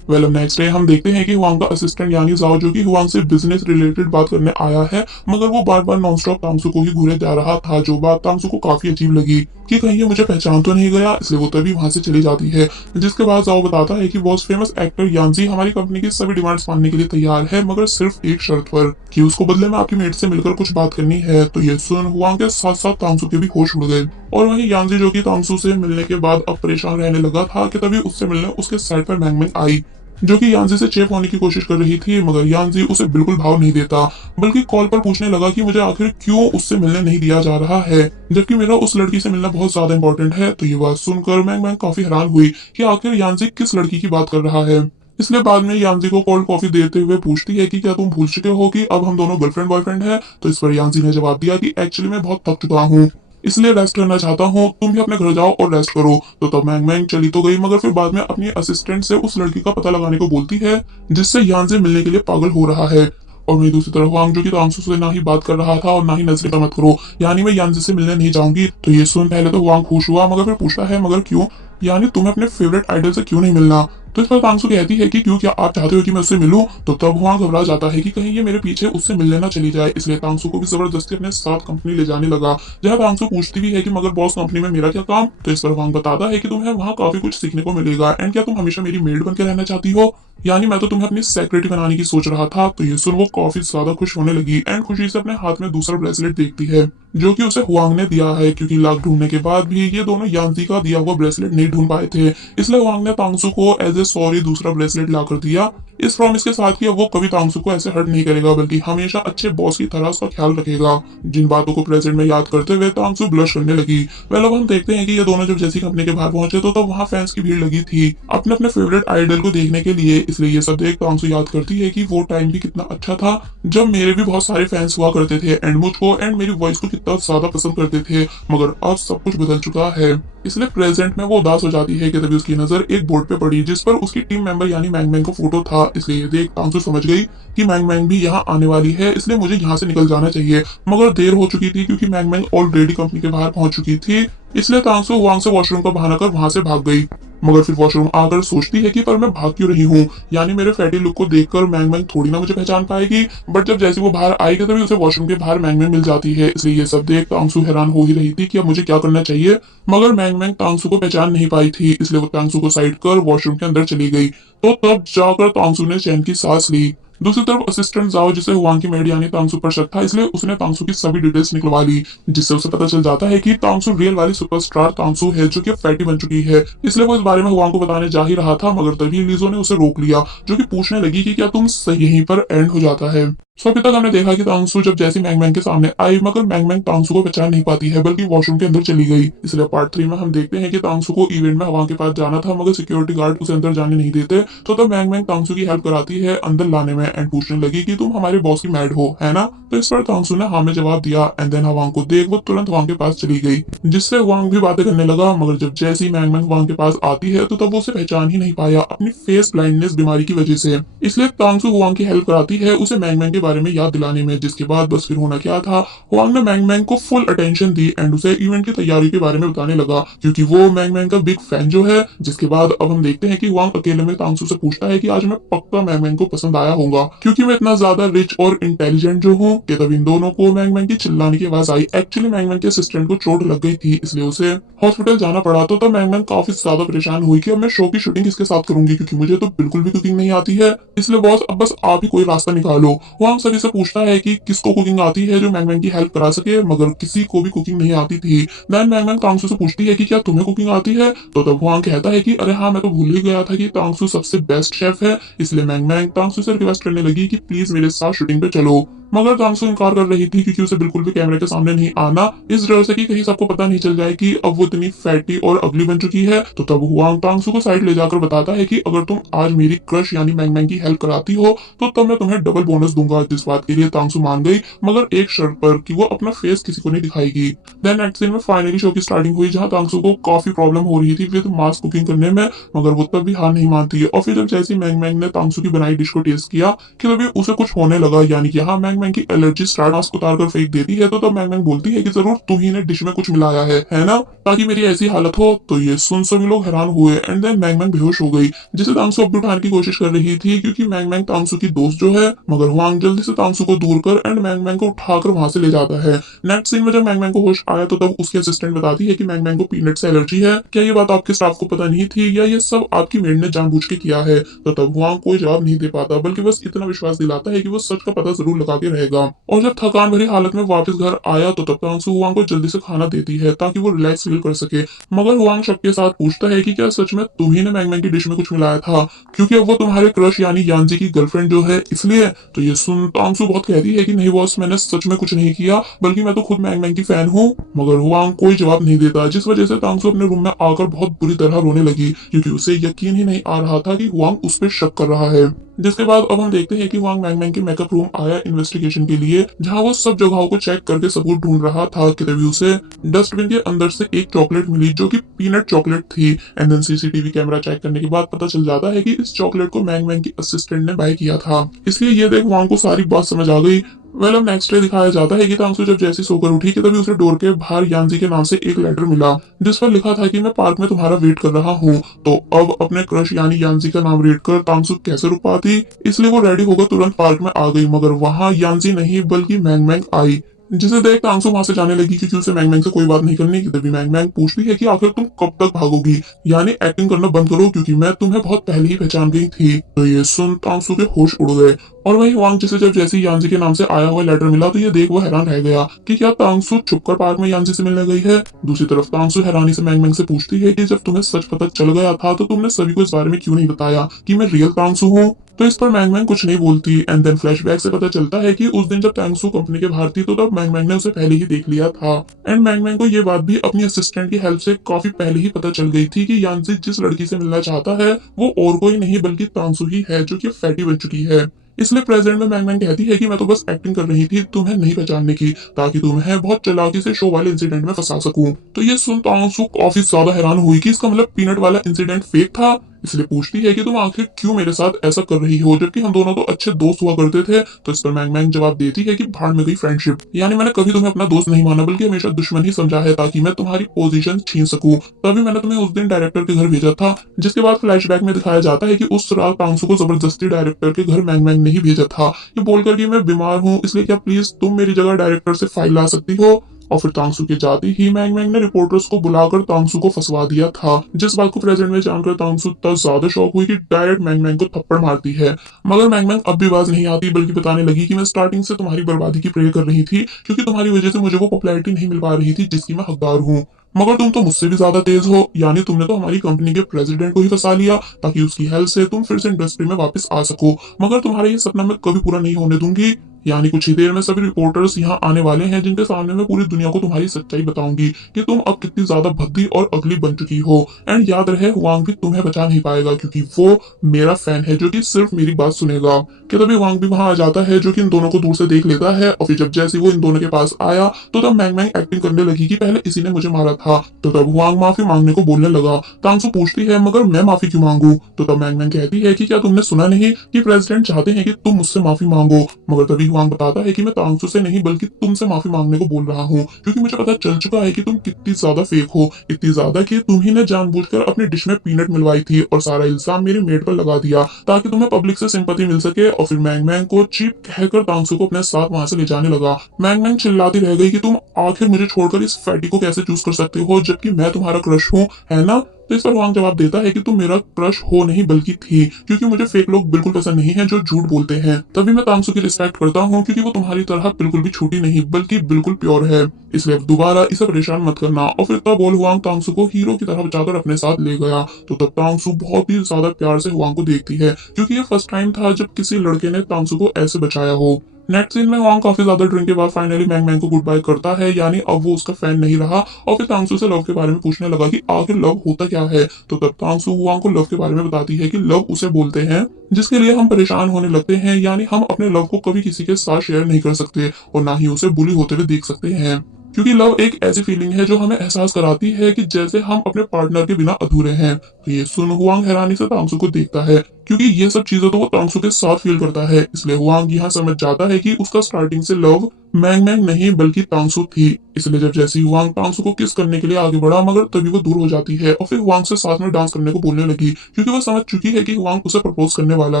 वेल अब नेक्स्ट डे हम देखते हैं कि हुआंग का असिस्टेंट यानी जाओ, जो कि हुआंग से बिजनेस रिलेटेड बात करने आया है, मगर वो बार बार नॉन स्टॉप तांसु को ही घूरे जा रहा था, जो बात तांसु को काफी अजीब लगी कि कहीं ये मुझे पहचान तो नहीं गया, इसलिए वो तभी वहां से चली जाती है। जिसके बाद जाओ बताता है कि बॉस फेमस एक्टर यांजी हमारी कंपनी की सभी डिमांड्स मानने के लिए तैयार है, मगर सिर्फ एक शर्त पर, कि उसको बदले में आपकी मेट से मिलकर कुछ बात करनी है। तो ये सुन हुआंग के साथ साथ तांसु के भी होश उड़ गए। और वहीं यांजी, जो कि तांसु से मिलने के बाद अब परेशान रहने लगा था, कि तभी उससे मिलने उसके साइड पर मैंग मैंग आई, जो कि यांजी से चेप होने की कोशिश कर रही थी। मगर यांजी उसे बिल्कुल भाव नहीं देता, बल्कि कॉल पर पूछने लगा कि मुझे आखिर क्यों उससे मिलने नहीं दिया जा रहा है, जबकि मेरा उस लड़की से मिलना बहुत ज्यादा इंपॉर्टेंट है। तो ये बात सुनकर मैंग मैंग काफी हैरान हुई कि आखिर यांजी किस लड़की की बात कर रहा है। इसलिए बाद में यांजी को कोल्ड कॉफी देते हुए पूछती है कि क्या तुम भूल चुके हो कि अब हम दोनों गर्लफ्रेंड बॉयफ्रेंड है। तो इस पर यांजी ने जवाब दिया कि एक्चुअली मैं बहुत थक चुका हूँ, इसलिए रेस्ट करना चाहता हूँ, तुम भी अपने घर जाओ और रेस्ट करो। तो तब मैंग मैंग चली तो गई, मगर फिर बाद में अपनी असिस्टेंट से उस लड़की का पता लगाने को बोलती है, जिससे यांजी मिलने के लिए पागल हो रहा है। और वहीं दूसरी तरफ वांग, जो कि तांसु से ना ही बात कर रहा था और ना ही नजरे का मत करो, यानी मैं यांजी से मिलने नहीं जाऊंगी। तो ये सुन पहले तो वांग खुश हुआ, मगर फिर पूछता है मगर क्यों, यानी तुम्हें अपने फेवरेट आइडल से क्यों नहीं मिलना। तो इस पर तांसु कहती है कि क्यों, क्या आप चाहते हो कि मैं उससे मिलूं। तो तब वहां घबरा जाता है कि कहीं ये मेरे पीछे उससे मिलने ना चली जाए, इसलिए तांसु को भी जबरदस्ती अपने साथ कंपनी ले जाने लगा। जहाँ तांसु पूछती भी है कि मगर बॉस कंपनी में मेरा क्या काम। तो इस पर वांग बताता है कि तुम्हें वहाँ काफी कुछ सीखने को मिलेगा, एंड क्या तुम हमेशा मेरी मेड बन के रहना चाहती हो, यानी मैं तो तुम्हें अपनी सेक्रेटरी बनाने की सोच रहा था। तो ये सुन वो काफी ज्यादा खुश होने लगी एंड खुशी से अपने हाथ में दूसरा ब्रेसलेट देखती है, जो कि उसे हुआंग ने दिया है, क्योंकि लाख ढूंढने के बाद भी ये दोनों यांजी का दिया हुआ ब्रेसलेट नहीं ढूंढ पाए थे। इसलिए हुआंग ने तांसु को एज ए सॉरी दूसरा ब्रेसलेट ला कर दिया, इस प्रॉमिस के साथ कि अब वो कभी तांसु को ऐसे हर्ट नहीं करेगा, बल्कि हमेशा अच्छे बॉस की तरह उसका ख्याल रखेगा। जिन बातों को प्रेजेंट में याद करते हुए तांसु ब्लश करने लगी। वेल अब हम देखते हैं कि ये दोनों जब जैसी कंपनी के बाहर पहुंचे तो तब वहाँ फैंस की भीड़ लगी थी अपने अपने फेवरेट आइडल को देखने के लिए। इसलिए ये सब देख तांसु याद करती है कि वो टाइम भी कितना अच्छा था जब मेरे भी बहुत सारे फैंस हुआ करते थे एंड मुझको एंड मेरी वॉइस को कितना ज्यादा पसंद करते थे, मगर अब सब कुछ बदल चुका है। इसलिए प्रेजेंट में वो उदास हो जाती है कि तभी उसकी नजर एक बोर्ड पे पड़ी, जिस पर उसकी टीम मेंबर यानी मैंग मैंग का फोटो था। इसलिए ये देख तांसु समझ गई कि मैंग मैंग भी यहाँ आने वाली है, इसलिए मुझे यहाँ से निकल जाना चाहिए। मगर देर हो चुकी थी, क्योंकि मैंग मैंग ऑलरेडी कंपनी के बाहर पहुंच चुकी थी इसलिए तांसु हुआंग से वॉशरूम का बहाना कर वहां से भाग गई। मगर फिर वॉशरूम आकर सोचती है कि पर मैं भाग क्यों रही हूँ, यानी मेरे फैटी लुक को देखकर मैंग मैंग थोड़ी ना मुझे पहचान पाएगी। बट जब जैसे वो बाहर आएगी तभी उसे वॉशरूम के बाहर मैंग मैंग मिल जाती है। इसलिए ये सब देख तांसु हैरान हो ही रही थी कि अब मुझे क्या करना चाहिए। मगर मैंग मैंग तांसु को पहचान नहीं पाई थी, इसलिए वो तांसु को साइड कर वॉशरूम के अंदर चली गई। तो तब जाकर तांसु ने चैन की सांस ली। दूसरी तरफ असिस्टेंट जाओ, जिसे हुआंग की मेड यानी तांसु पर शक था, इसलिए उसने तांसु की सभी डिटेल्स निकलवा ली, जिससे उसे पता चल जाता है कि तांसु रियल वाली सुपरस्टार तांसु है, जो कि फैटी बन चुकी है। इसलिए वो इस बारे में हुआंग को बताने जा ही रहा था, मगर तभी लीजो ने उसे रोक लिया, जो कि पूछने लगी कि क्या तुम सही यहीं पर एंड हो जाता है। सो अभी तक हमने देखा कि तांसु जब जैसी मैंग मैंग के सामने आई, मगर मैंग मैंग तांसु को पहचान नहीं पाती है, बल्कि वॉशरूम के अंदर चली गई। इसलिए पार्ट 3 में हम देखते हैं कि तांसु को इवेंट में हुआंग के पास जाना था, मगर सिक्योरिटी गार्ड उसे अंदर जाने नहीं देते। तो तब मैंग मैंग तांसु की हेल्प कराती है अंदर लाने में एंड पूछने लगी कि तुम हमारे बॉस की मैड हो, है ना। तो इस पर तांसु ने हाँ में जवाब दिया एंड देन हुआंग को देख वो तुरंत हुआंग के पास चली गई, जिससे हुआंग भी बातें करने लगा। मगर जब जैसी मैंग मैंग हुआंग के पास आती है तो तब वो उसे पहचान ही नहीं पाया अपनी फेस ब्लाइंडनेस बीमारी की वजह से। इसलिए तांसु हुआंग की हेल्प कराती है उसे मैंग मैंग के बारे में याद दिलाने में, जिसके बाद बस फिर होना क्या था, हुआंग ने मैंग मैंग को फुल अटेंशन दी एंड उसे इवेंट की तैयारी के बारे में बताने लगा, क्योंकि वो मैंग मैंग का बिग फैन जो है। जिसके बाद अब हम देखते हैं कि हुआंग अकेले में तांसु से पूछता है कि आज मैं पक्का मैंग मैंग को पसंद आया होगा, क्योंकि मैं इतना ज्यादा रिच और इंटेलिजेंट जो हूँ। कि तब इन दोनों को मैंग मैंग की चिल्लाने की आवाज आई। एक्चुअली मैंग मैंग के असिस्टेंट को चोट लग गई थी, इसलिए उसे हॉस्पिटल जाना पड़ा। तो तब मैंग मैंग काफी ज्यादा परेशान हुई कि अब मैं शो की शूटिंग किसके साथ करूंगी, क्योंकि मुझे तो बिल्कुल भी कुकिंग नहीं आती है। इसलिए बॉस अब बस आप ही कोई रास्ता निकालो। हुआंग सभी से पूछता है कि किसको कुकिंग आती है जो मैंग मैंग की हेल्प करा सके, मगर किसी को भी कुकिंग नहीं आती थी। देन मैंग मैंग तांसु से पूछती है कि क्या तुम्हें कुकिंग आती है। तो तब हुआंग कहता है कि अरे हाँ, मैं तो भूल ही गया था कि तांसु सबसे बेस्ट शेफ है। इसलिए मैंग मैंग तांसु से रिक्वेस्ट करने लगी कि प्लीज मेरे साथ शूटिंग पे चलो। मगर तांसु इनकार कर रही थी, क्योंकि उसे बिल्कुल भी कैमरे के सामने नहीं आना, इस डर से कि कहीं सबको पता नहीं चल जाए कि अब वो इतनी फैटी और अगली बन चुकी है। तो तब हुआंग तांसु को साइड ले जाकर बताता है कि अगर तुम आज मेरी क्रश यानी मैंग मैंग की हेल्प कराती हो तो तब मैं तुम्हें डबल बोनस दूंगा। जिस बात के लिए तांसु मान गई, मगर एक शर्त पर कि वो अपना फेस किसी को नहीं दिखाएगी। देन नेक्स्ट सीन में फाइनली शो की स्टार्टिंग हुई, जहां तांसु को काफी प्रॉब्लम हो रही थी विद मास कुकिंग करने में, मगर वो तब भी हार नहीं मानती है। और फिर जब जैसी मैंग मैंग ने तांसु की बनाई डिश को टेस्ट किया कि तभी उसे कुछ होने लगा, यानी कि हाँ मैंग मैंग की एलर्जी स्टार्ट मास्क उतार कर फेंक देती है। तो तब मैंग मैंग बोलती है कि जरूर तुम ही ने डिश में कुछ मिलाया है ना, ताकि मेरी ऐसी हालत हो। तो ये सुन सभी लोग हैरान हुए एंड देन मैंग मैंग बेहोश हो गई, जिसे तांसु अब उठाने की कोशिश कर रही थी, क्योंकि मैंग मैंग तांसु की दोस्त जो है। मगर हुआंग जल्दी से तांसु को दूर कर एंड मैंग मैंग को उठाकर वहां से ले जाता है। नेक्स्ट सीन में जब मैंग मैंग को होश आया तो तब उसकी असिस्टेंट बताती है कि मैंग मैंग को पीनट से एलर्जी है। क्या ये बात आपके स्टाफ को पता नहीं थी, या ये सब आपकी मेड ने जानबूझ के किया है। तो तब हुआंग कोई जवाब नहीं दे पाता, बल्कि बस इतना विश्वास दिलाता है कि वो सच का पता जरूर लगा के रहेगा। और जब थकान भरी हालत में वापस घर आया तो तब तांसु हुआंग को जल्दी से खाना देती है, ताकि वो रिलैक्स फील कर सके। मगर हुआंग शक के साथ पूछता है कि क्या सच में तुम ही ने मैंग मैंग की डिश में कुछ मिलाया था, क्योंकि अब वो तुम्हारे क्रश यानी यानजी की गर्लफ्रेंड जो है, इसलिए। तो ये सुन तांसु बहुत कहती है कि नहीं बॉस, मैंने सच में कुछ नहीं किया, बल्कि मैं तो खुद मैंग मैंग की फैन हूँ। मगर हुआंग कोई जवाब नहीं देता, जिस वजह से तांसु अपने रूम में आकर बहुत बुरी तरह रोने लगी, क्योंकि उसे यकीन ही नहीं आ रहा था कि हुआंग उस पर शक कर रहा है। जिसके बाद अब हम देखते हैं कि हुआंग मैंग मैंग के मेकअप रूम आया इन्वेस्टिगेशन के लिए, जहां वो सब जगहों को चेक करके सबूत ढूंढ रहा था। कि तभी उसे डस्टबिन के अंदर से एक चॉकलेट मिली, जो कि पीनट चॉकलेट थी। And then CCTV camera check करने के बाद पता चल जाता है कि इस चॉकलेट को मैंग मैंग की असिस्टेंट ने बाय किया था। इसलिए ये देख हुआंग को सारी बात समझ आ गई। वेल अब नेक्स्ट डे दिखाया जाता है कि तांसु जब जैसी सोकर उठी कि तभी उसे डोर के बाहर यानजी के नाम से एक लेटर मिला, जिस पर लिखा था कि मैं पार्क में तुम्हारा वेट कर रहा हूँ। तो अब अपने क्रश यानी यानजी का नाम रीड कर तांसु कैसे रुक पाती, इसलिए वो रेडी होकर तुरंत पार्क में आ गई। मगर वहां यानजी नहीं बल्कि मैंग मैंग आई, जिसे देख तांसु वहां से जाने लगी, क्योंकि उसे मैंग मैंग से कोई बात नहीं करनी। तभी मैंग मैंग पूछती है कि आखिर तुम कब तक भागोगी, यानी एक्टिंग करना बंद करो, क्योंकि मैं तुम्हें बहुत पहले ही पहचान गई थी। तो ये सुन तांसु के होश उड़ गए। और वही हुआंग जिसे जब जैसे ही यानजी के नाम से आया हुआ लेटर मिला तो ये देख वो हैरान रह गया कि क्या तांसु छुपकर पार्क में यानजी से मिलने गई है। दूसरी तरफ तांसु हैरानी से मैंग मैंग से पूछती है कि जब तुम्हें सच पता चल गया था तो तुमने सभी को इस बारे में क्यों नहीं बताया कि मैं रियल तांसु हूँ। तो इस पर मैंग मैंग कुछ नहीं बोलती। एंड देन फ्लैशबैक से पता चलता है कि उस दिन जब तांसु कंपनी के बाहर थी तो तब मैंग मैंग ने उसे पहले ही देख लिया था। एंड मैंग मैंग को ये बात भी अपनी असिस्टेंट की हेल्प से काफी पहले ही पता चल गई थी कि यानजी जिस लड़की से मिलना चाहता है वो और कोई नहीं बल्कि तांसु ही है, जो कि फैटी बन चुकी है। इसलिए प्रेजेंट में मैंग मैंग कहती है कि मैं तो बस एक्टिंग कर रही थी तुम्हें नहीं पहचानने की, ताकि तुम्हें बहुत चालाकी से शो वाले इंसिडेंट में फंसा सकूं। तो ये सुन तांसु काफी ज्यादा हैरान हुई कि इसका मतलब पीनट वाला इंसिडेंट फेक था। इसलिए पूछती है कि तुम आखिर क्यों मेरे साथ ऐसा कर रही हो, जबकि हम दोनों तो अच्छे दोस्त हुआ करते थे। तो इस पर मैंग मैंग जवाब देती है कि भाड़ में गई फ्रेंडशिप, यानी मैंने कभी तुम्हें अपना दोस्त नहीं माना बल्कि हमेशा दुश्मन ही समझा है ताकि मैं तुम्हारी पोजीशन छीन सकूं। तभी मैंने तुम्हें उस दिन डायरेक्टर के घर भेजा था, जिसके बाद फ्लैशबैक में दिखाया जाता है कि उस रात तांसू को जबरदस्ती डायरेक्टर के घर मैंग मैंग ने ही भेजा था, ये बोलकर कि मैं बीमार हूँ, इसलिए क्या प्लीज तुम मेरी जगह डायरेक्टर से फाइल ला सकती हो। और फिर तांसू के जाते ही मैंग मैंग ने रिपोर्टर्स को बुलाकर तांसू को फंसवा दिया था, जिस बात को प्रेजेंट में जानकर तांसू तब ज्यादा शॉक हुई कि डायरेक्ट मैंग मैंग को थप्पड़ मारती है। मगर मैंग मैंग अब भी बाज नहीं आती, बल्कि बताने लगी कि मैं स्टार्टिंग से तुम्हारी बर्बादी की प्रे कर रही थी, क्योंकि तुम्हारी वजह से मुझे वो पॉपुलैरिटी नहीं मिल पा रही थी जिसकी मैं हकदार हूँ। मगर तुम तो मुझसे भी ज्यादा तेज हो, यानी तुमने तो हमारी कंपनी के प्रेसिडेंट को ही फंसा लिया ताकि उसकी हेल्प से तुम फिर से इंडस्ट्री में वापस आ सको। मगर तुम्हारा ये सपना मैं कभी पूरा नहीं होने दूंगी। यानी कुछ ही देर में सभी रिपोर्टर्स यहाँ आने वाले हैं, जिनके सामने मैं पूरी दुनिया को तुम्हारी सच्चाई बताऊंगी कि तुम अब कितनी ज्यादा भद्दी और अगली बन चुकी हो। एंड याद रहे, हुआंग भी तुम्हें बचा नहीं पाएगा, क्योंकि वो मेरा फैन है जो कि सिर्फ मेरी बात सुनेगा। कि तभी हुआंग भी वहां आ जाता है, जो कि इन दोनों को दूर से देख लेता है। और फिर जब जैसे वो इन दोनों के पास आया तो तब मैंग मैंग एक्टिंग करने लगी कि पहले इसी ने मुझे मारा था। तो तब हुआंग माफी मांगने को बोलने लगा। तांसू पूछती है, मगर मैं माफी क्यों मांगू? तो तब मैंग मैंग कहती है कि क्या तुमने सुना नहीं कि प्रेसिडेंट चाहते हैं कि तुम मुझसे माफी मांगो। मगर तभी हुआंग बताता है कि मैं तांसू से नहीं बल्कि तुमसे माफी मांगने को बोल रहा हूँ, क्योंकि मुझे पता चल चुका है कि तुम कितनी ज्यादा फेक हो, इतनी ज्यादा कि तुम ही ने जानबूझकर अपनी डिश में पीनट मिलवाई थी और सारा इल्जाम मेरी मेड पर लगा दिया ताकि तुम्हें पब्लिक से सिंपैथी मिल सके। और फिर मैंग मैंग को चीप कहकर तांसू को अपने साथ वहां से ले जाने लगा। मैंग मैंग चिल्लाती रह गई कि तुम आखिर मुझे छोड़कर इस फैटी को कैसे चूज कर सकते हो, जबकि मैं तुम्हारा क्रश हूँ, है ना? तो इस पर हुआंग जवाब देता है कि तुम मेरा क्रश हो नहीं बल्कि थी, क्योंकि मुझे फेक लोग बिल्कुल पसंद नहीं है जो झूठ बोलते हैं। तभी मैं तांसू की रिस्पेक्ट करता हूँ, क्योंकि वो तुम्हारी तरह बिल्कुल भी छोटी नहीं बल्कि बिल्कुल प्योर है। इसलिए अब दोबारा इसे परेशान मत करना। और फिर तब बोल हुआंग तांसू को हीरो की तरह बचाकर अपने साथ ले गया। तो तब तांसू बहुत ही ज्यादा प्यार से हुआंग को देखती है, क्योंकि ये फर्स्ट टाइम था जब किसी लड़के ने तांसू को ऐसे बचाया हो। नेक्स्ट सीन में हुआंग काफी ज्यादा ड्रिंक के बाद फाइनली मैंग मैंग को गुड बाय करता है, यानी अब वो उसका फैन नहीं रहा। और फिर तांसू से लव के बारे में पूछने लगा कि आखिर लव होता क्या है। तो तब तांसू हुआंग को लव के बारे में बताती है कि लव उसे बोलते हैं जिसके लिए हम परेशान होने लगते हैं, यानी हम अपने लव को कभी किसी के साथ शेयर नहीं कर सकते और ना ही उसे बुली होते हुए देख सकते हैं, क्योंकि लव एक ऐसी फीलिंग है जो हमें एहसास कराती है कि जैसे हम अपने पार्टनर के बिना अधूरे हैं। तो ये सुन हुआंग हैरानी से तांसू को देखता है, क्योंकि ये सब चीजें तो वो तांसू के साथ फील करता है। इसलिए हुआंग यहाँ समझ जाता है कि उसका स्टार्टिंग से लव मैंग मैंग नहीं बल्कि तांसू थी। इसलिए जब जैसे ही हुआंग तांसू को किस करने के लिए आगे बढ़ा, मगर तभी वो दूर हो जाती है और फिर हुआंग से साथ में डांस करने को बोलने लगी, क्योंकि वो समझ चुकी है कि हुआंग उसे प्रपोज करने वाला